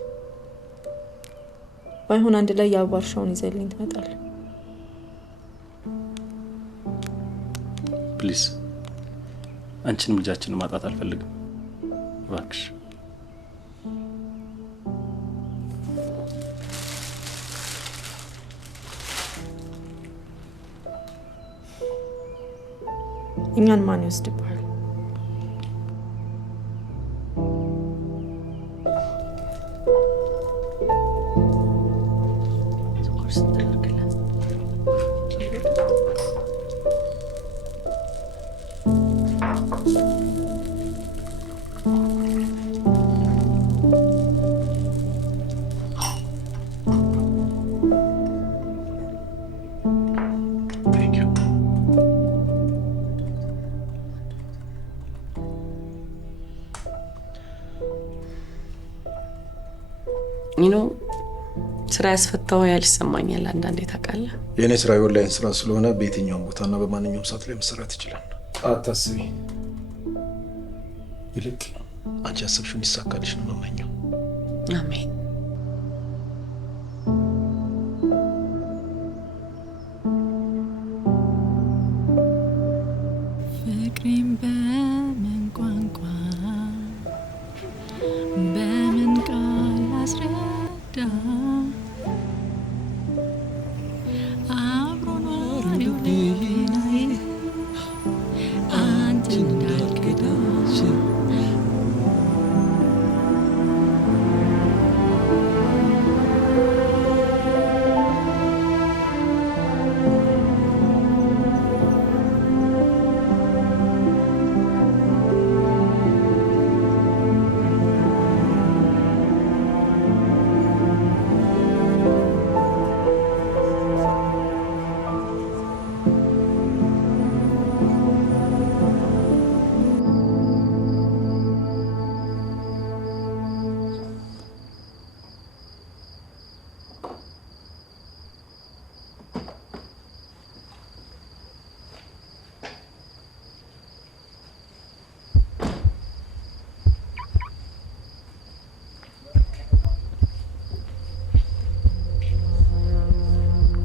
ባይሆን አንድ ላይ የአበባ እርሻውን ይዘልኝ ትመጣለህ። ፕሊዝ፣ አንቺንም ልጃችንን ማጣት አልፈልግም እባክሽ። እኛን ማን ይወስድብሃል? ስራ ያስፈታው ያህል ይሰማኛል አንዳንዴ ታውቃለህ። የእኔ ስራ የኦንላይን ስራ ስለሆነ በየትኛውም ቦታና በማንኛውም ሰዓት ላይ መሰራት ይችላል። አታስቢ። ይልቅ አንቺ ያሰብሽው እንዲሳካልሽ ነው የምመኘው። አሜን። ፍቅሬን በምን ቋንቋ በምን ቃል አስረዳ አብሮ ኖሬው ልቤናዬ አንተ እንዳልክዳ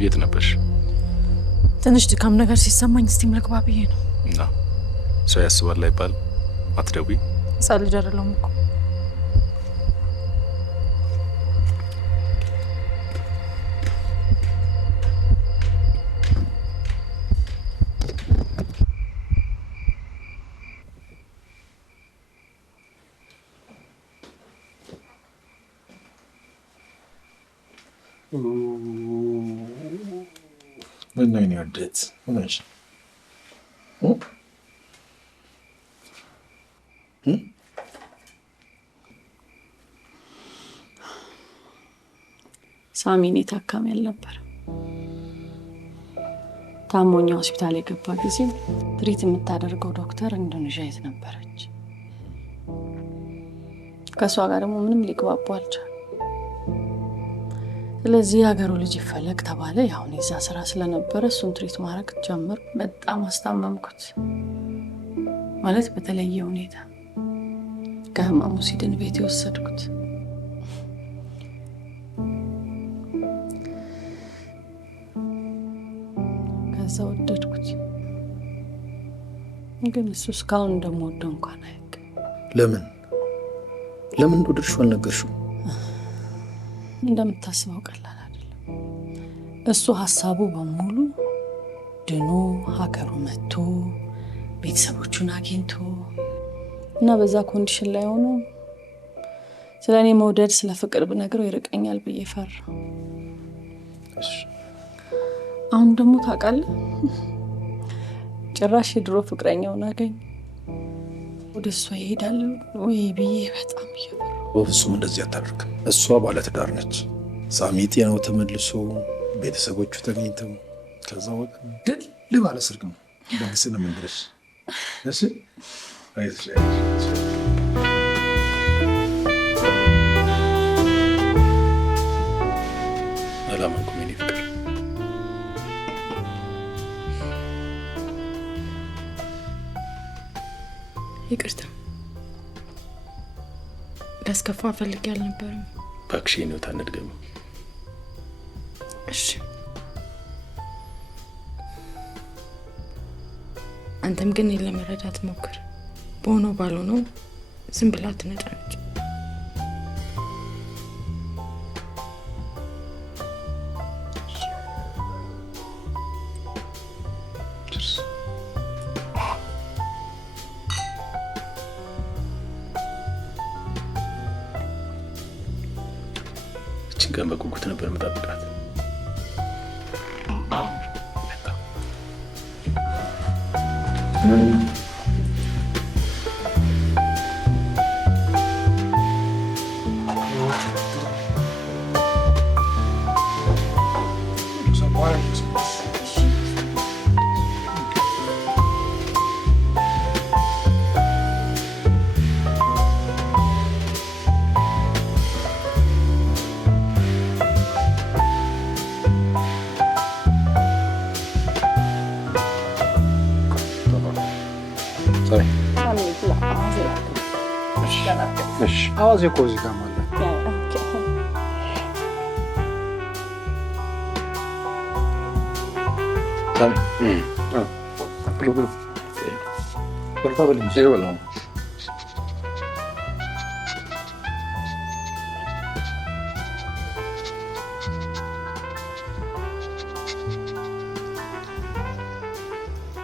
የት ነበርሽ? ትንሽ ድካም ነገር ሲሰማኝ እስቲም ልግባ ብዬ ነው። እና ሰው ያስባል አይባልም። አትደውይ። ህፃን ልጅ አይደለሁም እኮ። ምን ነው የወደት ሆነሽ? ሳሚ እኔ ታካሚ አልነበር። ታሞኛ ሆስፒታል የገባ ጊዜ ትሪት የምታደርገው ዶክተር ኢንዶኔዥያዊት ነበረች። ከእሷ ጋር ደግሞ ምንም ሊግባቡ አልቻሉ። ስለዚህ ሀገሩ ልጅ ይፈለግ ተባለ። ያሁን የዛ ስራ ስለነበረ እሱን ትሪት ማድረግ ጀመር። በጣም አስታመምኩት፣ ማለት በተለየ ሁኔታ ከህመሙ ሲድን ቤት የወሰድኩት። ከዛ ወደድኩት። ግን እሱ እስካሁን እንደምወደው እንኳን አያውቅም። ለምን እንደወደድሽው አልነገርሽው? እንደምታስበው ቀላል አይደለም። እሱ ሀሳቡ በሙሉ ድኖ ሀገሩ መጥቶ ቤተሰቦቹን አግኝቶ እና በዛ ኮንዲሽን ላይ ሆኖ ስለ እኔ መውደድ፣ ስለ ፍቅር ብነግረው ይርቀኛል ብዬ ፈራ። አሁን ደግሞ ታውቃለህ፣ ጭራሽ የድሮ ፍቅረኛውን አገኝ ወደ እሷ ይሄዳል ወይ ብዬ በጣም እየፈራ። በፍጹም እንደዚህ አታደርግም። እሷ ባለትዳር ነች። ሳሚ ጤናው ተመልሶ ቤተሰቦቹ ተገኝተው ከዛ ወደ ድል ባለ ሰርግ ነው ደግስ ነው የምንድረስ። እሺ አይሽ አላማኩም እኔ ይቅርታ ላስከፋ ፈልጌ አልነበረም። እባክሽ ነው ታነድገም። እሺ አንተም ግን ለመረዳት ሞክር። በሆነው ባልሆነው ዝም ብላ አትነጫነጭ። እችን ቀን በጉጉት ነበር የምጠብቃት። አዋዜ እኮ እዚህ ጋር ማለት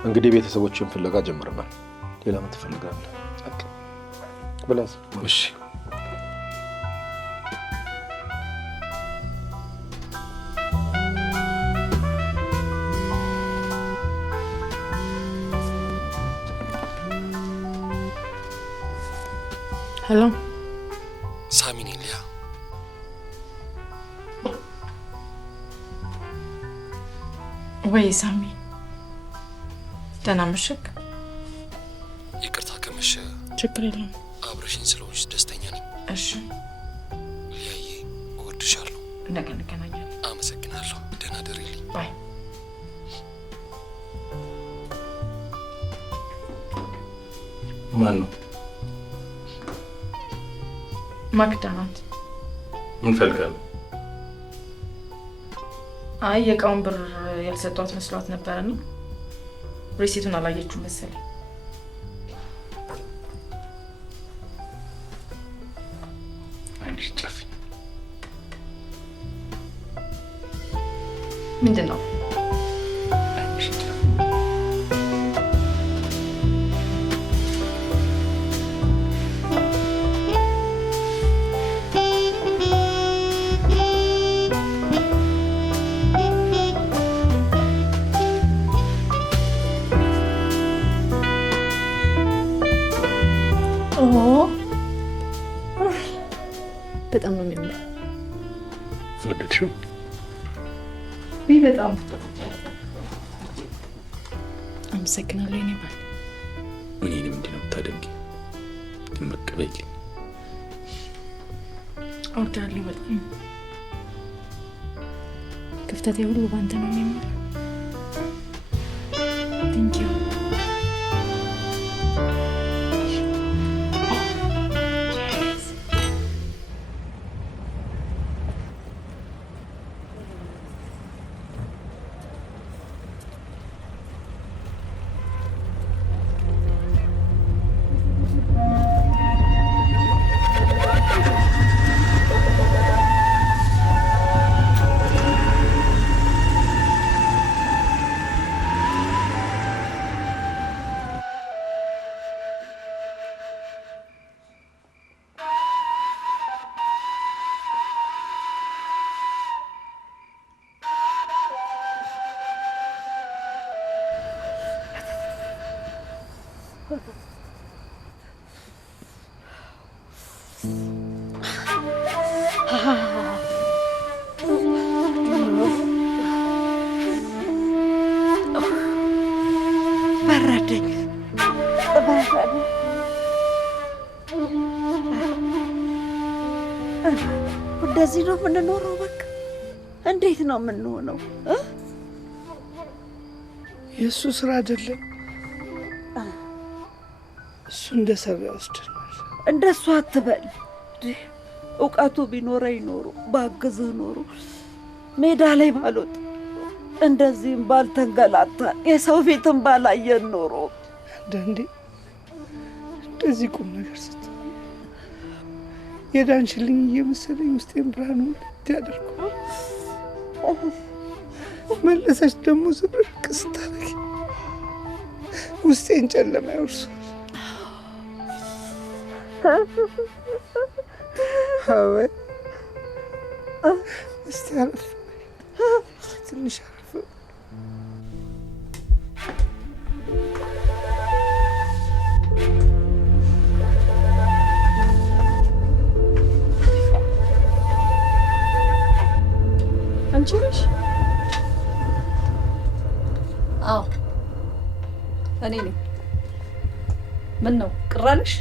እንግዲህ ቤተሰቦችን ፍለጋ ጀምረናል። ሌላ ምን ትፈልጋለህ? ብላስ እሺ ሄሎ ሳሚ ነኝ። ሊያ ወይ ሳሚ ደህና መሸክ? ይቅርታ ከመሸ ችግር የለም። አብረሽኝ ስለሆንሽ ደስተኛ ነኝ። እሺ ሊያዬ እወድሻለሁ። ነገ እንገናኛለን። አመሰግናለሁ። ደህና ደሪልኝ። ባይ። ማን ነው? ማክዳ ናት። ምን ፈልጋለሁ? አይ የእቃውን ብር ያልሰጧት መስሏት ነበርና ሪሲቱን አላየችው መሰለኝ። አንቺ ጨፍኝ። ምንድን ነው? በጣም ነው የሚያምረው። ወደድሽው? ይህ በጣም አመሰግናለሁ። የኔ ባል እኔንም እንዲህ ነው የምታደንቂ? ግን መቀበል እወዳለሁ በጣም። ክፍተቴ ሁሉ ባንተ ነው የሚሞላው። ቴንኪው። በረደኝ። እንደዚህ ነው የምንኖረው? በቃ እንዴት ነው የምንሆነው? የእሱ ስራ አይደለም። እሱ እንደሰራ ይወስደናል። እንደሱ አትበል። እውቀቱ ቢኖረኝ ኖሮ ባግዝህ ኖሮ ሜዳ ላይ ባልወጣ እንደዚህም ባልተንገላታ የሰው ፊትም ባላየን ኖሮ። አንዳንዴ እንደዚህ ቁም ነገር ስት የዳንሽልኝ እየመሰለኝ ውስጤን ብርሃን ሁለት ያደርጉ መለሰች ደግሞ ዝብርቅ ስታደርጊ ውስጤን ጨለማ ያወርሷል። አወይ እስቲ አረፍ ትንሽ አረፍ። አንቺ ነሽ? አዎ እኔ ነኝ። ምን ነው ቅር አለሽ?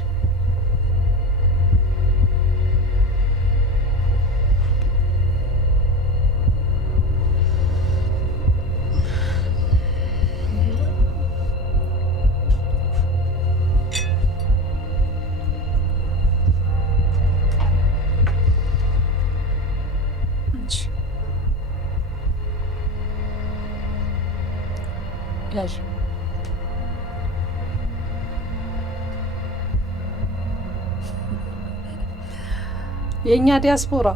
ያዥ የእኛ ዲያስፖራ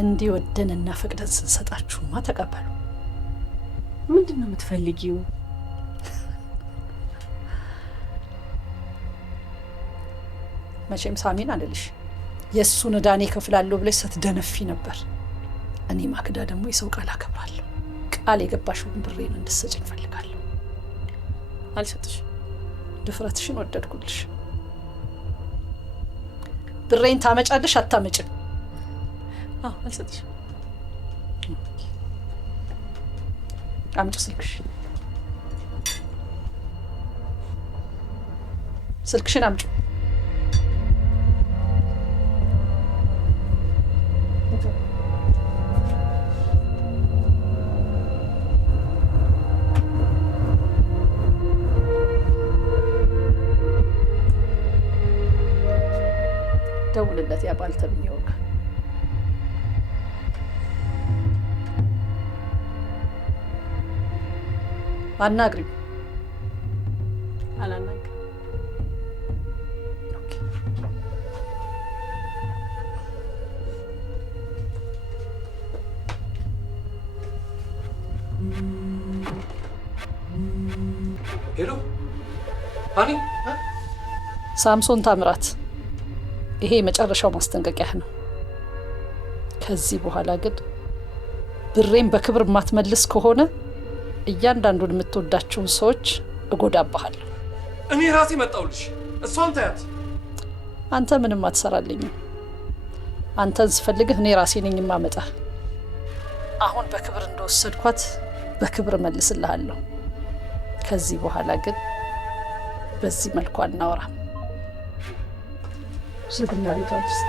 እንዲወደንና ፈቅደን ስንሰጣችሁማ ተቀበሉ። ምንድን ነው የምትፈልጊው? መቼም ሳሚን አልልሽ የእሱን ዕዳ እኔ እከፍላለሁ ብለሽ ስትደነፊ ነበር። እኔ ማክዳ ደግሞ የሰው ቃል አከብራለሁ። ቃል የገባሽውን ብሬን እንድትሰጪኝ እፈልጋለሁ። አልሰጥሽ። ድፍረትሽን ወደድኩልሽ። ብሬን ታመጫለሽ አታመጭም? አዎ አልሰጥሽ። አምጪ ስልክሽ። ስልክሽን አምጪ። ደውልለት ያ ባልተብዬው ጋር። አናግሪው። አላናግርም። ሄሎ አኒ ሳምሶን ታምራት፣ ይሄ የመጨረሻው ማስጠንቀቂያ ነው። ከዚህ በኋላ ግን ብሬን በክብር የማትመልስ ከሆነ እያንዳንዱን የምትወዳቸውን ሰዎች እጎዳባሃለሁ። እኔ ራሴ መጣሁልሽ፣ እሷን ታያት። አንተ ምንም አትሰራልኝም። አንተን ስፈልግህ እኔ ራሴ ነኝ የማመጣህ። አሁን በክብር እንደወሰድኳት በክብር እመልስልሃለሁ። ከዚህ በኋላ ግን በዚህ መልኩ አናወራም። ዝግና ቤቷን ውስጥ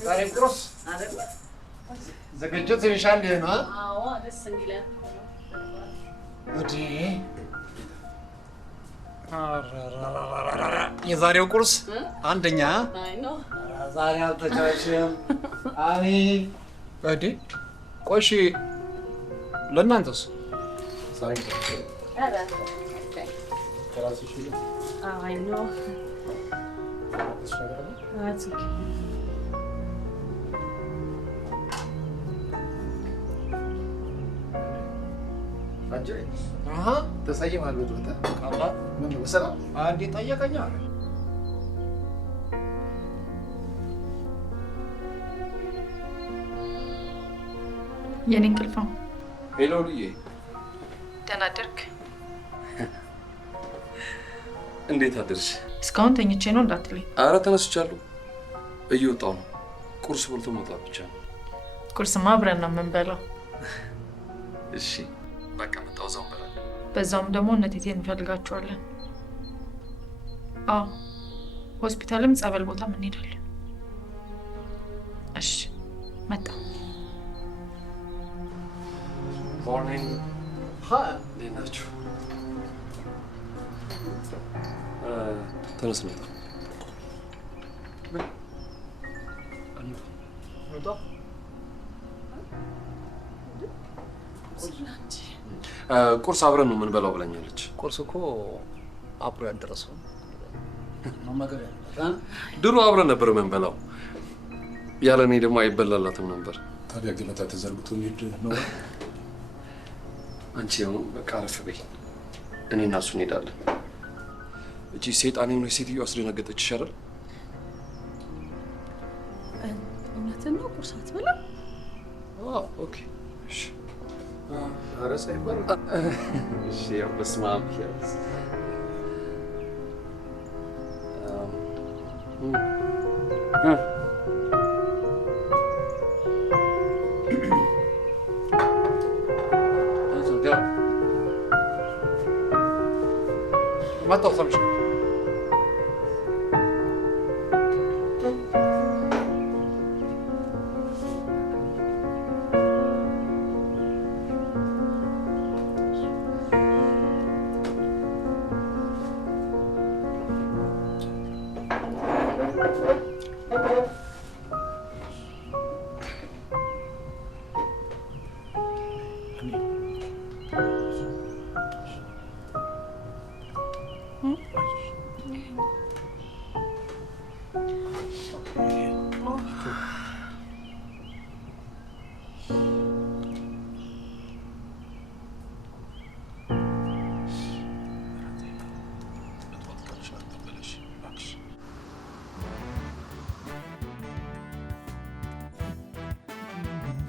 ዛሬ ቁርስ ዝግጅት ይሻል ነው። አዎ ደስ እንዲለን ወዲ የዛሬው ቁርስ አንደኛ። አይ ነው ዛሬ አልተቻችም። አኒ ወዲ ቆሺ ለእናንተስ? አይ ነው ተሰይማል። ምን በሰላም አንዴ ጠየቀኛ። የኔ እንቅልፍ ነው። ሄሎ ልዬ፣ ደህና አደርክ? እንዴት አደርሽ? እስካሁን ተኝቼ ነው እንዳትለኝ። አረ ተነስቻለሁ፣ እየወጣሁ ነው። ቁርስ በልቶ መውጣት ብቻ ነው። ቁርስማ አብረን ነው የምንበላው። እሺ በቃ መጣሁ፣ እዛው እንበላለን። በዛውም ደግሞ እነ ቴቴን እንፈልጋቸዋለን። አዎ ሆስፒታልም ጸበል ቦታም እንሄዳለን። እሺ መጣ። ሞርኒንግ ሃይ ናችሁ? ተነስ ነው ቁርስ አብረን ነው የምንበላው ብላኛለች። ቁርስ እኮ አብሮ ያደረሰው ድሮ አብረን ነበር የምንበላው። ያለ እኔ ደግሞ አይበላላትም ነበር። ታዲያ ገበታ ተዘርግቶ እንሂድ ነው? አንቺ አሁን በቃ አረፍ በይ፣ እኔ እና እሱ እንሄዳለን። እቺ ሴጣን የሆነች ሴትዮ አስደነገጠች ይሻላል። እውነትን ነው ቁርስ አትበላም? ኦኬ እሺ። ኧረ ሳይባል እሺ። ያው በስመ አብ ያለስ متى وصلت؟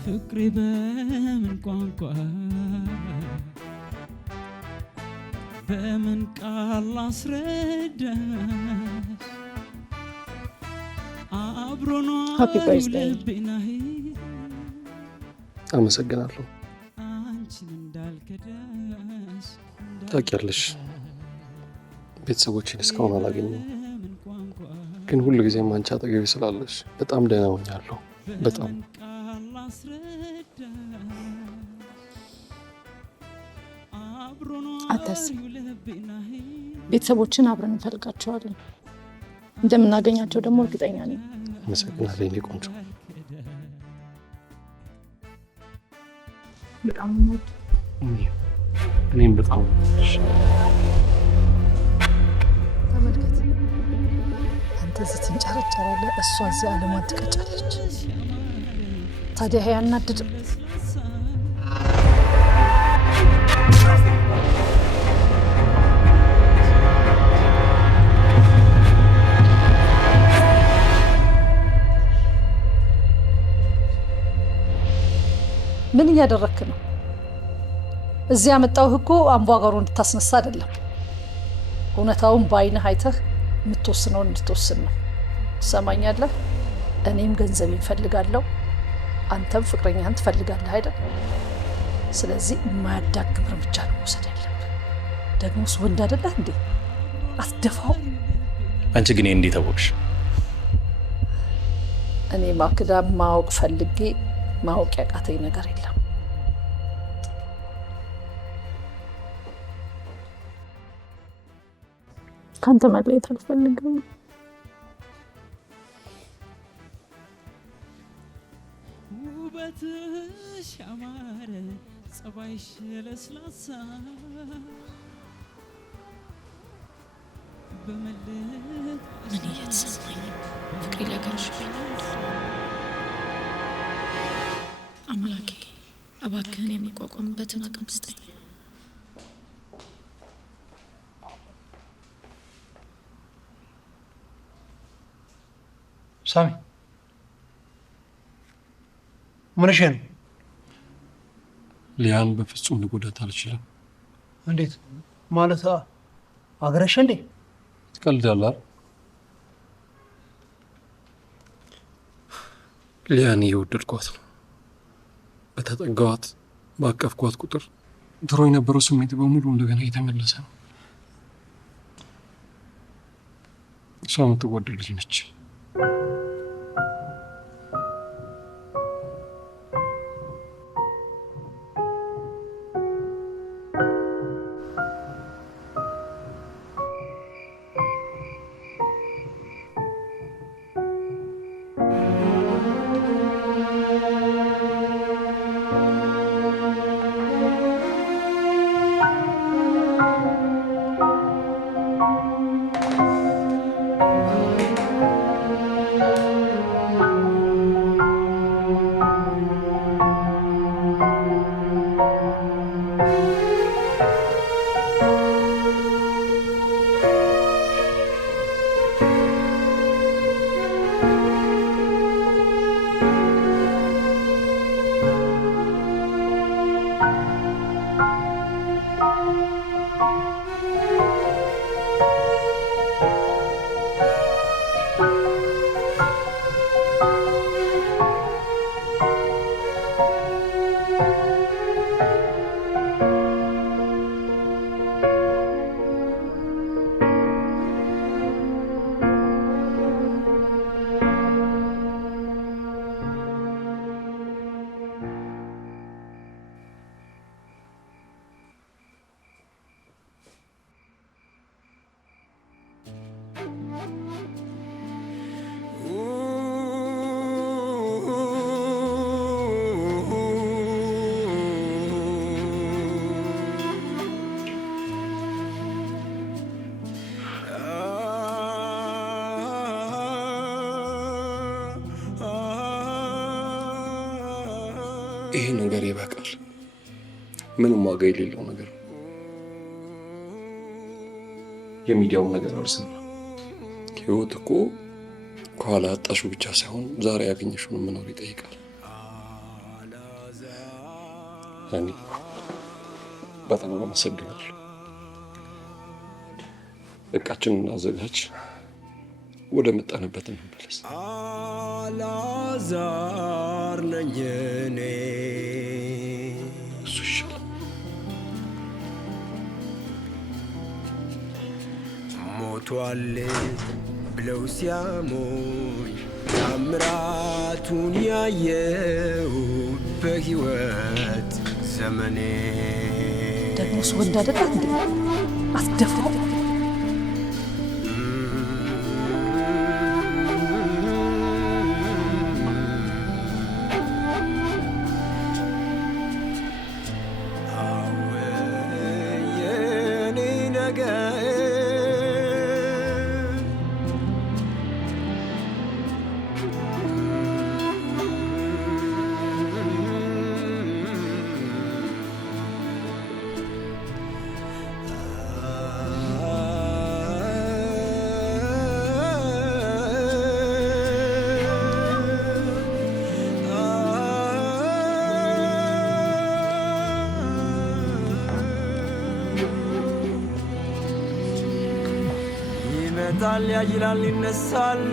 ፍቅሬ በምን ቋንቋ በምን ቃል ላስረዳሽ አብሮኗ ልቤናሄ አመሰግናለሁ። አንቺን እንዳልከዳሽ ታውቂያለሽ ቤተሰቦችን እስካሁን አላገኘሁም፣ ግን ሁሉ ጊዜም አንቺ አጠገቤ ስላለሽ በጣም ደህና ሆኛለሁ። በጣም አታስብ። ቤተሰቦችን አብረን እንፈልጋቸዋለን። እንደምናገኛቸው ደግሞ እርግጠኛ ነኝ። አመሰግናለሁ የኔ ቆንጆ። በጣም ሞት እኔም በጣም ተመልከት፣ አንተ እዚህ ትንጨረጨራለህ፣ እሷ እዚህ ዓለሟን ትቀጫለች። ታዲያ ይሄ ያናድድም? ምን እያደረክ ነው? እዚህ ያመጣሁህ እኮ አምባጓሮ እንድታስነሳ አይደለም። እውነታውን በዓይንህ አይተህ የምትወስነውን እንድትወስን ነው። ትሰማኛለህ? እኔም ገንዘብ እፈልጋለሁ፣ አንተም ፍቅረኛህን ትፈልጋለህ አይደል? ስለዚህ የማያዳግም እርምጃ ነው መውሰድ ያለብህ። ደግሞስ ወንድ አይደለህ እንዴ? አትደፋው። አንቺ ግን እንዴት አወቅሽ? እኔ ማክዳ ማወቅ ፈልጌ ማወቅ ያቃተኝ ነገር የለም። ካንተ መለየት አልፈልግም። ውበትሽ ያማረ ጸባይሽ ለስላሳ በመለጥ ምን እየተሰማኝ ፍቅሬ ሊያገረሽብኝ አምላኬ እባክህን የሚቋቋምበትን አቅም ስጠኝ። ሳሚ ምንሽ ነው? ሊያን በፍጹም ልጎዳት አልችልም። እንዴት ማለት? አገረሽ እንዴ? ትቀልዳለህ? ሊያን እየወደድኳት ነው። በተጠጋዋት ባቀፍኳት ቁጥር ድሮ የነበረው ስሜት በሙሉ እንደገና እየተመለሰ ነው። እሷ የምትወደድ ልጅ ነች። ይሄ ነገር ይበቃል። ምንም ዋጋ የሌለው ነገር ነው። የሚዲያውን ነገር አርሰናል። ህይወት እኮ ከኋላ ያጣሹ ብቻ ሳይሆን ዛሬ ያገኘሽውን መኖር ይጠይቃል። እኔ በጣም አመሰግናለሁ። እቃችንን አዘጋጅ፣ ወደ መጣንበት እንመለስ። አላዛር ነኝ እኔ። እሱ ይሻላል። ሞቷል ብለው ሲያሞኝ ታምራቱን ያየው በህይወት ዘመኔ ደግሞ እሱ ወንድ አይደለ እንዴ? አስደፍሮ ይመጣል ያይላል ይነሳል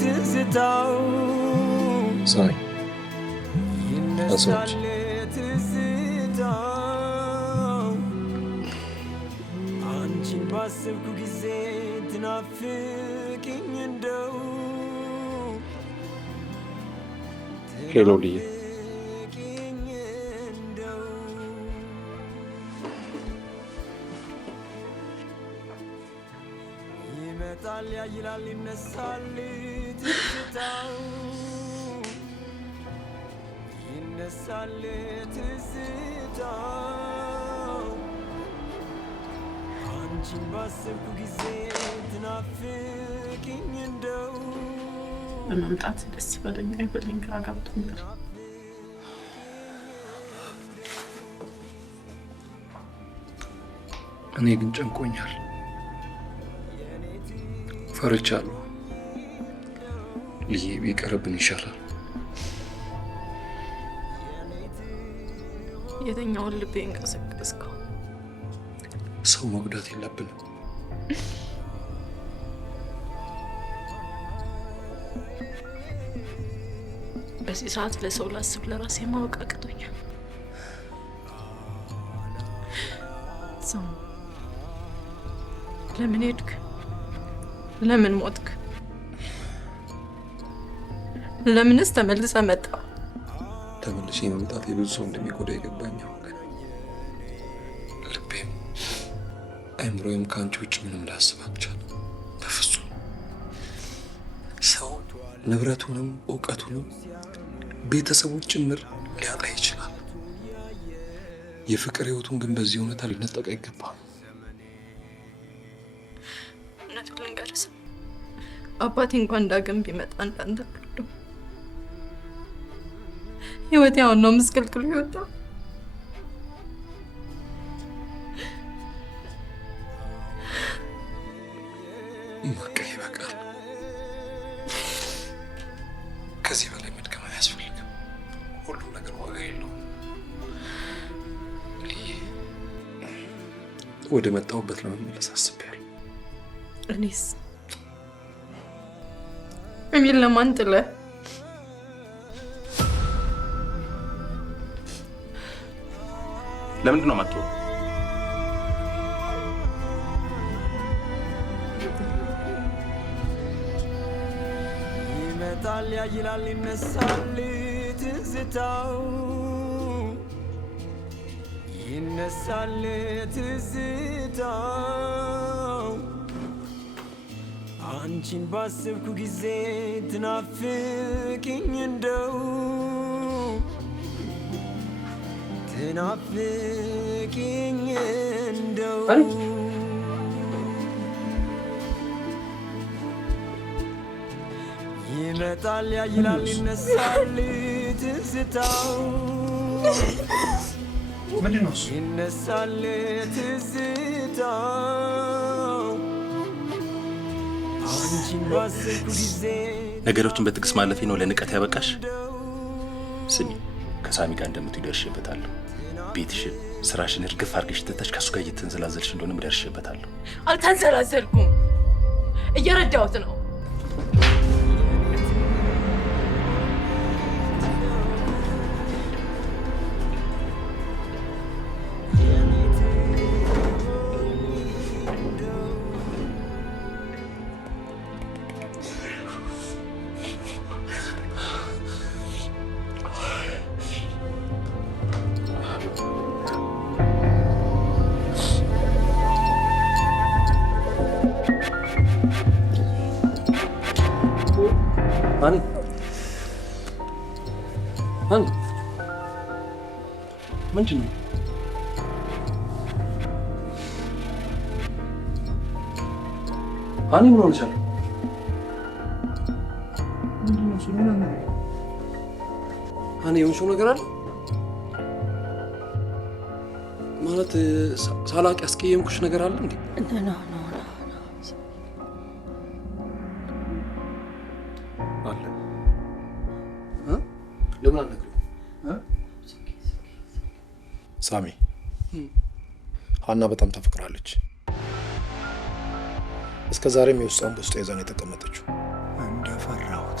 ትዝታው ሳይ ይነሳል ትዝታው አንቺን ባሰብኩ ጊዜ ትናፍቅኝ እንደው ሄሎ ልዬ ይመጣል ያይላል ይነሳል ትዝታው ይነሳል ትዝታው አንቺን ባሰብኩ ጊዜ ትናፍቅኝ እንደው በመምጣት ደስ ይበለኝ አይበለኝ ግራ ገብቶኛል። እኔ ግን ጨንቆኛል፣ ፈርቻለሁ። ልዬ ቢቀርብን ይሻላል። የትኛውን ልቤ እንቀሰቀስከው? ሰው መጉዳት የለብንም። በዚህ ሰዓት ለሰው ላስብ ለራሴ ማወቅ አቅቶኛል። ሰው ለምን ሄድክ? ለምን ሞትክ? ለምንስ ተመልሰ መጣ? ተመልሼ መምጣት የብዙ ሰው እንደሚጎዳ የገባኝ አሁን ገና። ልቤም አይምሮዬም ከአንቺ ውጭ ምንም ላስብ አልቻለም። በፍጹም ሰው ንብረቱንም እውቀቱንም ቤተሰቦች ጭምር ሊያጣ ይችላል። የፍቅር ህይወቱን ግን በዚህ እውነታ ሊነጠቅ አይገባም። እውነቱን ልንገርህ፣ አባቴ እንኳን ዳግም ቢመጣ እንዳንተ ህይወቴ አሁን ነው ምስቅልቅሉ የወጣው። በቃ ይበቃል። ከዚህ በላይ መድከም አያስፈልግም። ሁሉም ነገር ዋጋ የለውም። ወደ መጣሁበት ለመመለስ አስቤያለሁ። እኔስ እኔን ለማን ጥለህ? ለምንድን ነው መጥቶ? ይመጣል ያይላል ይነሳል ትዝታው ይነሳል ትዝታው አንቺን ባሰብኩ ጊዜ ትናፍቅኝ እንደው ትናፍቅኝ እንደው ይመጣል ያይላል ይነሳል ትዝታው ምንድን ነው እሱ? ይነሳል ትዝታው አንቺን ባሰብኩ ጊዜ ነገሮችን በትዕግስት ማለፌ ነው ለንቀት ያበቃሽ? ስሚ፣ ከሳሚ ጋር እንደምትሄዱ ደርሼበታለሁ። ቤትሽን፣ ስራሽን እርግፍ አድርገሽ ትተሽ ከእሱ ጋር እየተንዘላዘልሽ እንደሆነም ደርሼበታለሁ። አልተንዘላዘልኩም፣ እየረዳሁት ነው። ሃኒ ሃኒ ምንድን ነው? ሃኒ ምን ሆነሻል? ሃኒ የሆንሽው ነገር አለ ማለት ሳላቅ ያስቀየምኩሽ ነገር አለ እንዴ? ለምን አልነግርም? ሳሚ ሀና በጣም ታፈቅራለች። እስከ ዛሬም የውስጧን በውስጧ ይዛ ነው የተቀመጠችው። እንደፈራሁት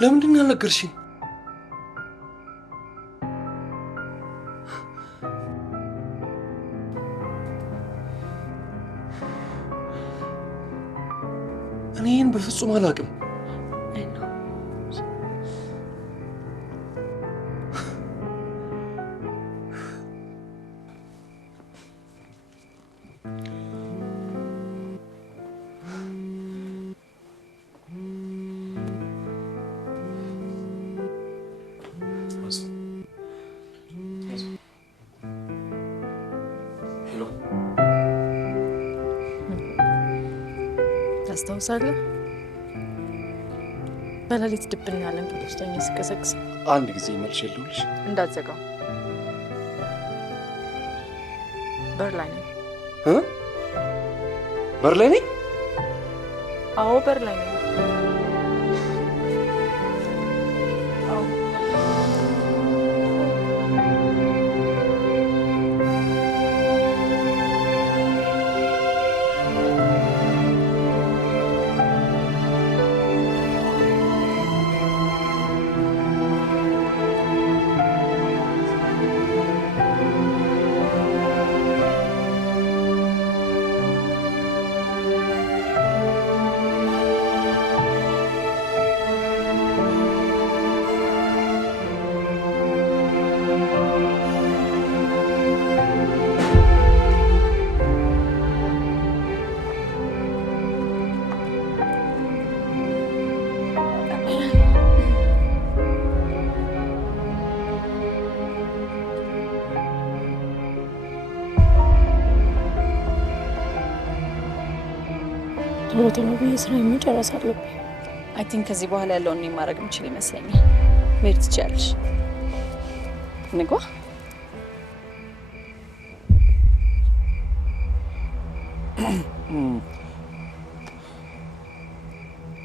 ለምንድን ነው ያልነገርሽኝ? እኔን በፍጹም አላውቅም። ታስታውሳለህ? በሌሊት ድብን ያለ እንቅልፍ ወስዶኝ ስቀሰቅስ አንድ ጊዜ መልሼ ልውልሽ። እንዳትዘጋው። በር ላይ ነኝ። በር ላይ ነኝ? አዎ በር ላይ ነኝ። ቶሎ ቶሎ ብዬ ስራ መጨረስ አለብኝ። አይ ቲንክ ከዚህ በኋላ ያለውን እኔ ማድረግ የምችል ይመስለኛል። መሄድ ትችያለሽ። እንግባ።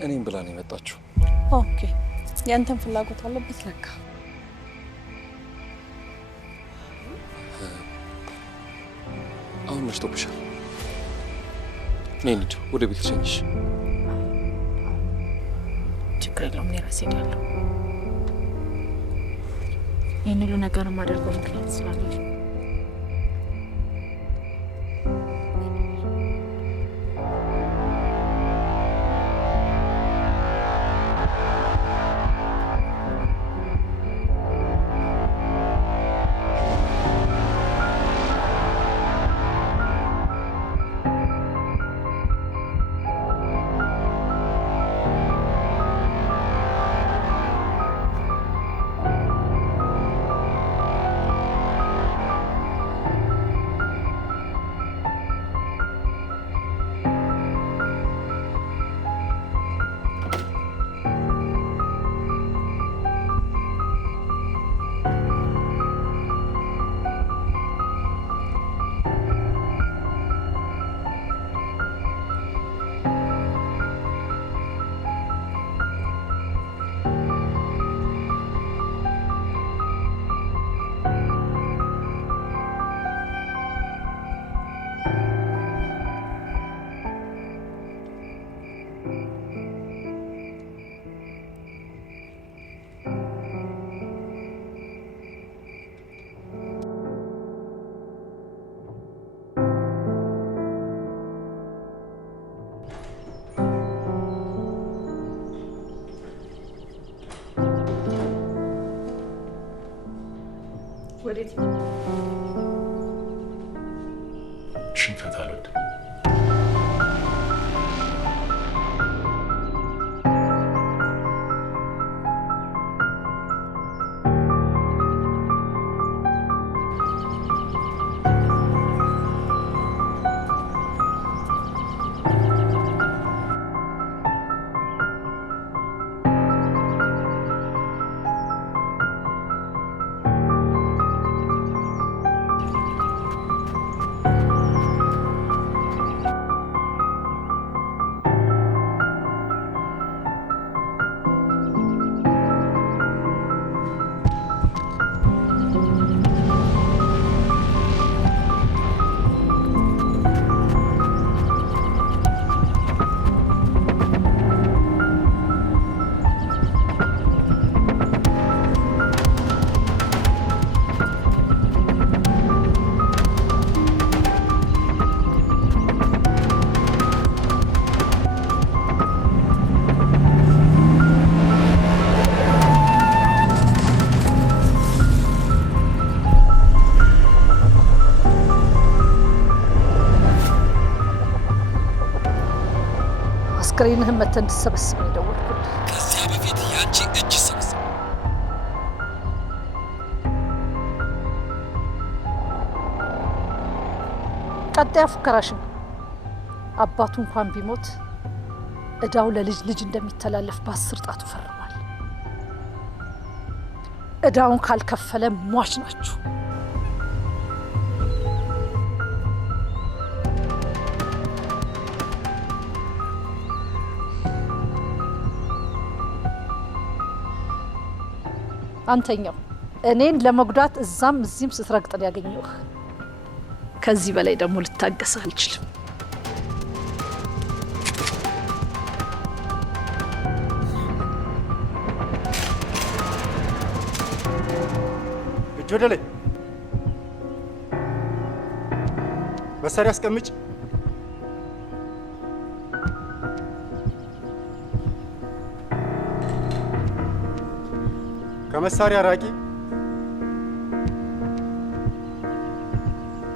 እኔም ብላ ነው የመጣችው። ኦኬ፣ ያንተን ፍላጎት አለበት ለካ። አሁን መሽቶብሻል። ነይ እንሂድ፣ ወደ ቤት ልሸኝሽ። ችግር የለውም፣ እኔ ራሴ እሄዳለሁ። ይህን ሁሉ ነገር የማደርገው ምክንያት ስላለኝ ወዴት? ሽንፈት አልወድም። አስክሬንህን መተህ እንድትሰበስብ ነው የደወልኩልህ። ከዚያ በፊት ያንቺ እጅ ሰብስብ። ቀጣይ ፉከራሽን አባቱ እንኳን ቢሞት እዳው ለልጅ ልጅ እንደሚተላለፍ በ10 ጣቱ ፈርሟል። እዳውን ካልከፈለ ሟች ናችሁ። አንተኛው እኔን ለመጉዳት እዛም እዚህም ስትረግጥን ያገኘሁህ። ከዚህ በላይ ደግሞ ልታገስህ አልችልም። እጅ ወደ ላይ፣ መሳሪያ አስቀምጭ። ከመሳሪያ ራቂ።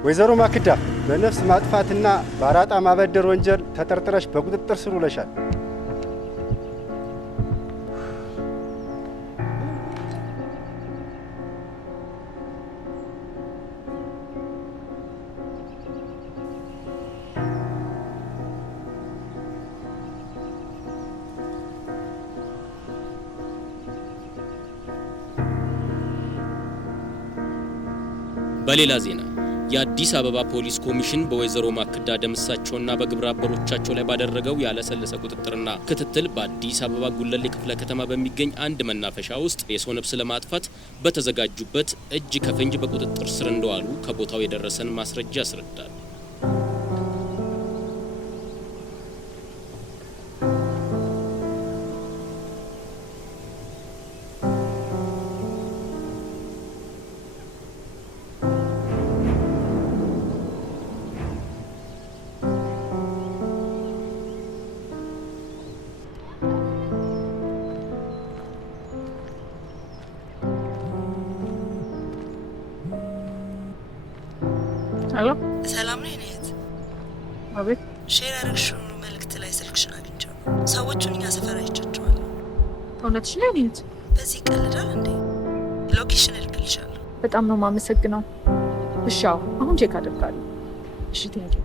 ወይዘሮ ማክዳ በነፍስ ማጥፋትና በአራጣ ማበደር ወንጀል ተጠርጥረሽ በቁጥጥር ስር ውለሻል። በሌላ ዜና የአዲስ አበባ ፖሊስ ኮሚሽን በወይዘሮ ማክዳ ደምሳቸውና በግብረ አበሮቻቸው ላይ ባደረገው ያለሰለሰ ቁጥጥርና ክትትል በአዲስ አበባ ጉለሌ ክፍለ ከተማ በሚገኝ አንድ መናፈሻ ውስጥ የሰው ነፍስ ለማጥፋት በተዘጋጁበት እጅ ከፍንጅ በቁጥጥር ስር እንደዋሉ ከቦታው የደረሰን ማስረጃ ያስረዳል። ሄሎ፣ ሰላም ነው የኔት? አቤት። ሼር ያደረግሽው መልእክት ላይ ስልክሽን አግኝቻለሁ። ሰዎቹን እኛ ሰፈር አይቻቸዋለሁ። እውነትሽ ነው የኔት? በዚህ ይቀልዳል እንዴ? ሎኬሽን እልክልሻለሁ። በጣም ነው የማመሰግነው። እሺ፣ አሁን ቼክ አደርጋለሁ። እሺ፣ ቴንኪው።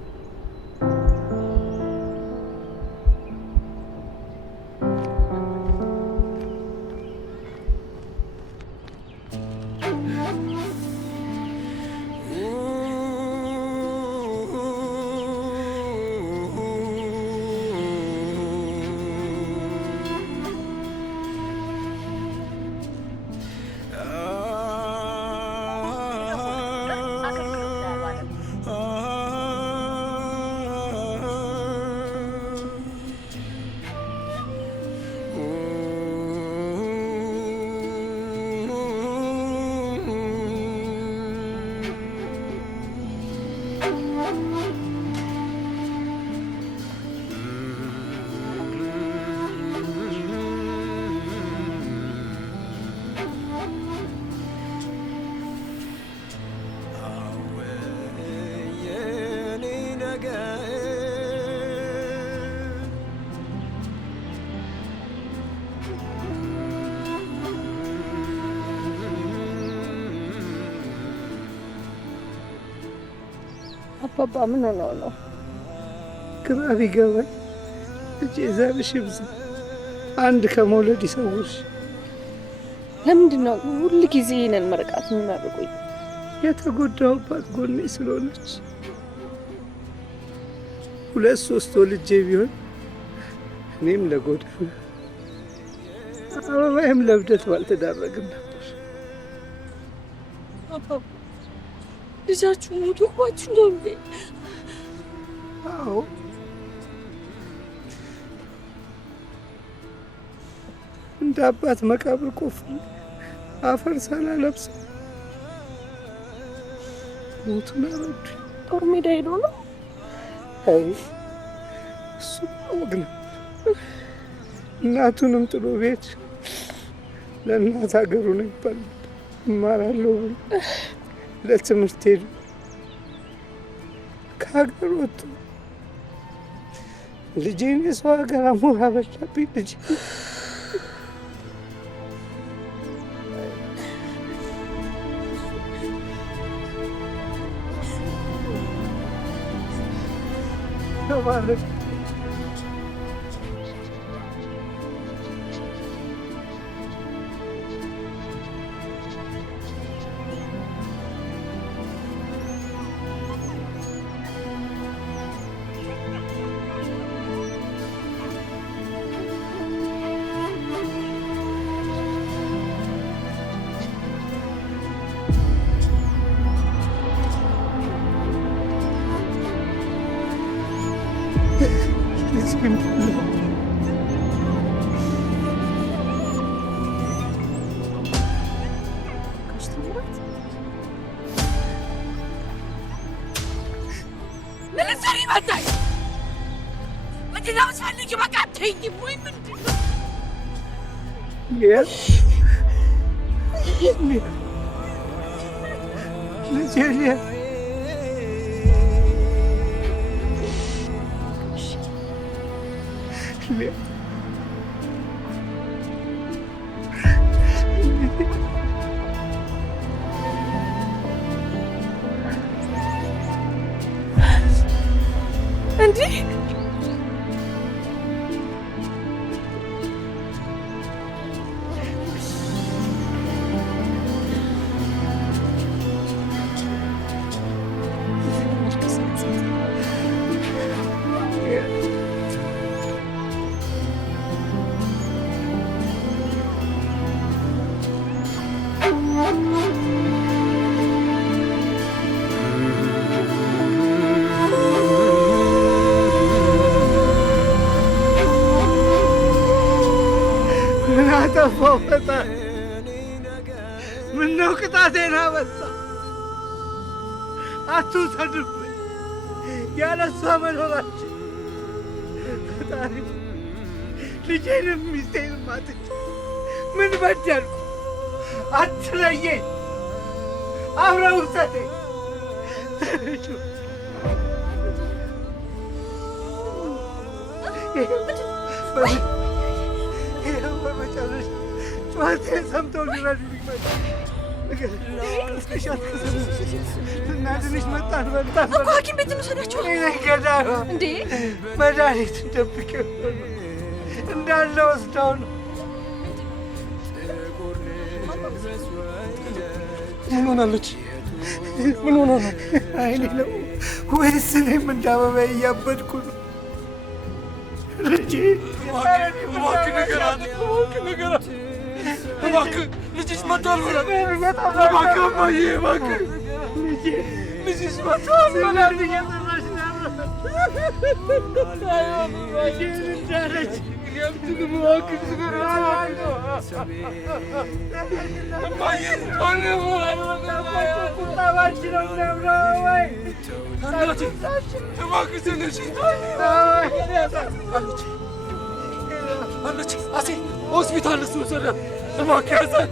አባባ ምን ሆነው ነው? ግራ ቢገባኝ ልጄ ዘርሽ ይብዛ፣ አንድ ከመውለድ ይሰውርሽ። ለምንድን ነው ሁል ጊዜ ይህንን መርቃት የሚመርቁኝ? የተጎዳሁባት ጎኔ ስለሆነች። 2-3 ወልጄ ቢሆን እኔም ለጎዳና አበባይም ለብደት ባልተዳረግን ነበር። ልጃችሁ ሞቶባችሁ ነው እንዴ? አዎ። እንደ አባት መቃብር ቆፍሬ አፈር ሳላለብስ ሞቱን አረዱኝ። ጦር ሜዳ ሄዶ ነው? አይ እሱ ወግ ነው። እናቱንም ጥሎ ቤት ለእናት ሀገሩ ነው ይባላል። እማራለሁ ብሎ ለትምህርት ሄዱ። ከሀገር ወጡ። ልጄን የሰው ሀገር አሞራ በላብኝ። ልጄ ተባረክ። እንዲህ ምን አጠፋው ፈጣሪ? ምነው ቅጣቴን አበዛ? አትውሰድብኝ ያለ እሷ መኖራችን ፈጣሪ። ልጄንም ሚስቴንም አጥቼ ምን በደልኩ? አትለየኝ፣ አብረህ ውሰደኝ። ይኸው በመጨረሻ ጩኸቴን ሰምተው ሊረዱኝ መጡ። ልናድንሽ መጣን። በልጣን እኮ ሐኪም ቤት እንውሰዳቸው። ገዳዩ እንዴ መድኃኒት ደብቄ እንዳለ ወስደው ነው። ምን ሆናለች? ምን ሆና ነው? አይኔ ነው ወይስ እኔም እንደ አበባ እያበድኩ ነው? ልጄ እባክህ ንገራት፣ እባክህ ንገራት፣ እባክህ ልጅሽ መቷል ብለህ እባክህ አባዬ፣ እባክህ ልጅሽ መቷል ብለህ እየጠራች ነው እንዳለች እባክህ ንገራት። ቁጣባችን ነው የሚያምረው ወይ እባክህ ትንሽ አለች። አሴ ሆስፒታል እሱ ወሰዳት። እባክህ ያዛት።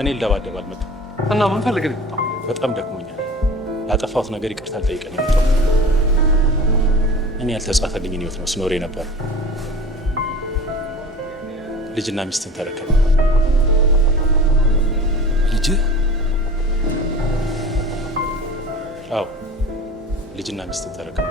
እኔ ልደባደብ አልመጣም። እና ምን ፈልገህ ነው የመጣው? በጣም ደክሞኛል። ላጠፋሁት ነገር ይቅርታ ልጠይቅህ ነው የመጣሁት። እኔ ያልተጻፈልኝን ህይወት ነው ስኖር የነበረው። ልጅና ሚስትን ተረከበ። ልጅህ? አዎ፣ ልጅና ሚስትን ተረከበ።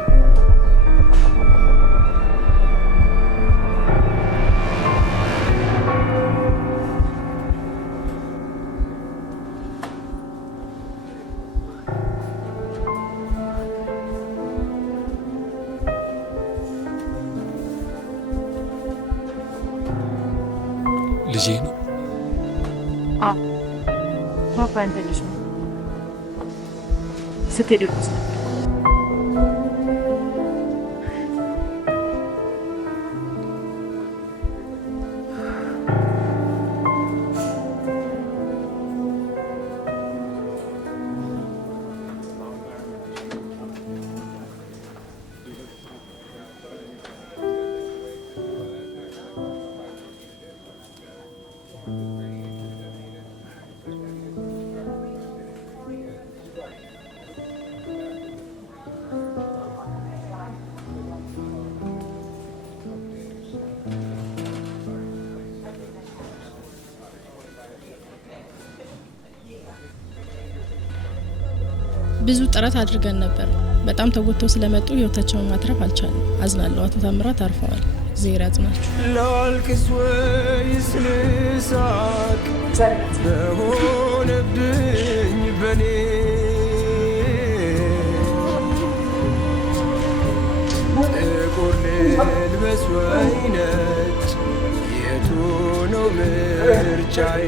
ልጄ ነው? አዎ፣ ፓፓ ያንተ ልጅ ነው። ስትሄድ ድረስ ነው። ብዙ ጥረት አድርገን ነበር። በጣም ተጎድተው ስለመጡ ህይወታቸውን ማትረፍ አልቻለም። አዝናለሁ። አቶ ታምራት አርፈዋል። እግዚአብሔር ያጽናችሁ። ላልቅስ ወይስ ልሳቅ በሆነብኝ በኔ ጥቁር ልልበስ ወይ ነጭ የቱ ነው ምርጫዬ?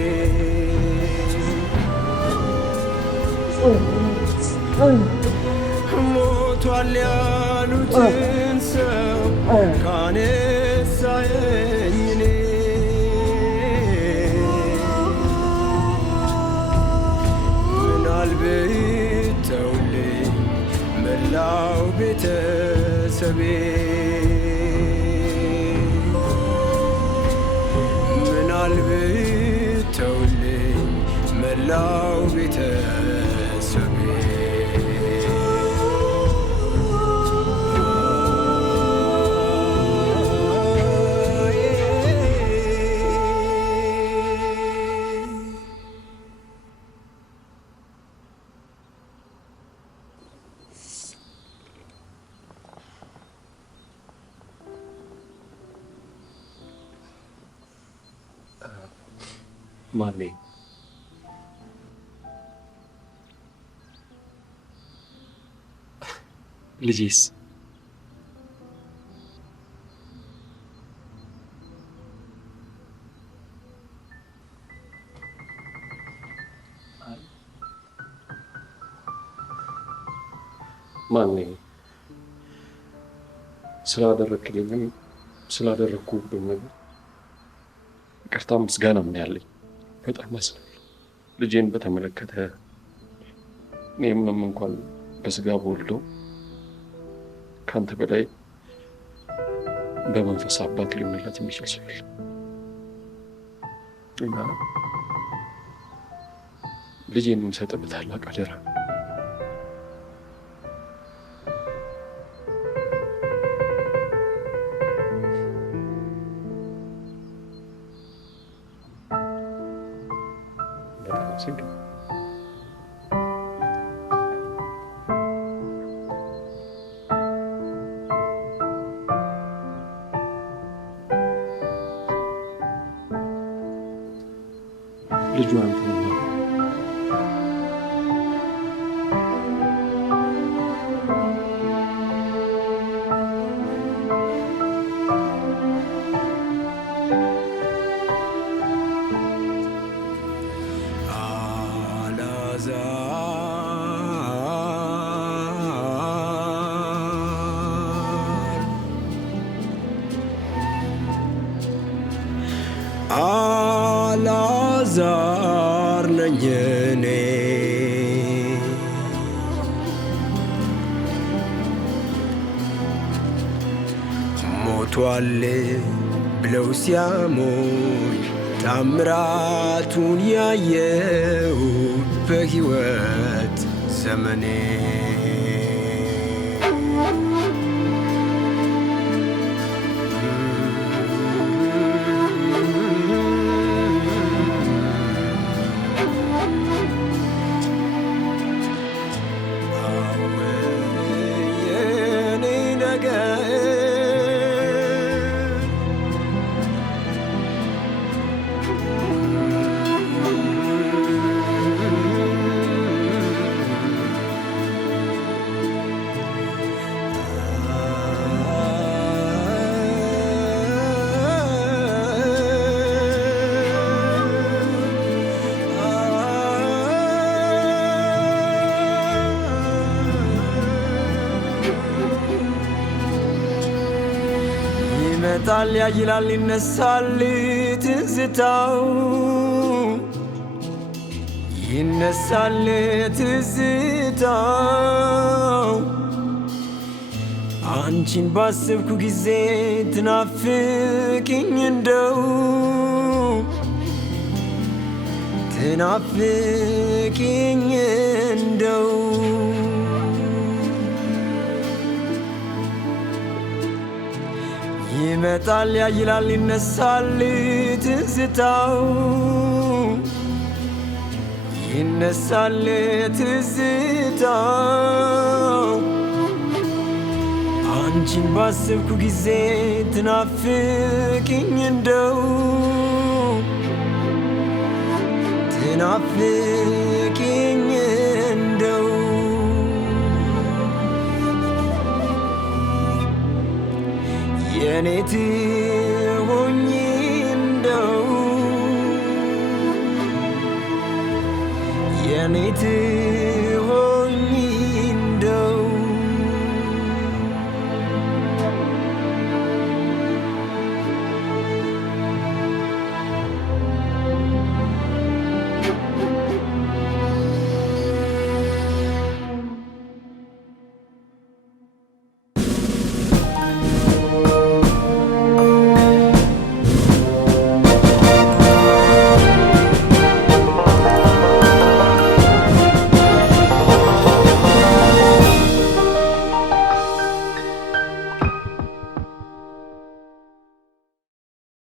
ሞቷል ያሉትን ሰው ካነሳኸኝ እኔ ምናልባት ተውልኝ መላው ቤተሰቤ ምናልባት ተውልኝ መላው ቤተሰቤ ማኔ ልጄስ ማኔ ስላደረክልኝም ስላደረኩብኝ ነገር ይቅርታ ምስጋና ምን ያለኝ በጣም አዝናለሁ። ልጄን በተመለከተ እኔም እንኳን በስጋ በወልደው ካንተ በላይ በመንፈስ አባት ሊሆንለት የሚችል ሰው የለም እና ልጄን የምሰጥበት ታላቅ አደራ ልጁ አንተ ነው። አላዛር ነኝ እኔ ሞቷል ብለው ሲያሞኝ ታምራቱን ያየው በሕይወት ዘመኔ ይመጣል ያይላል ይነሳል ትዝታው ይነሳል ትዝታው አንቺን ባሰብኩ ጊዜ ትናፍቅኝ እንደው ትናፍቅኝ እንደው ይመጣል ያይላል ይነሳል ትዝታው ይነሳል ትዝታው አንቺን ባሰብኩ ጊዜ ትናፍቅኝ እንደው ትናፍቅኝ እንደው የኔ ትሆኚ እንደው የኔ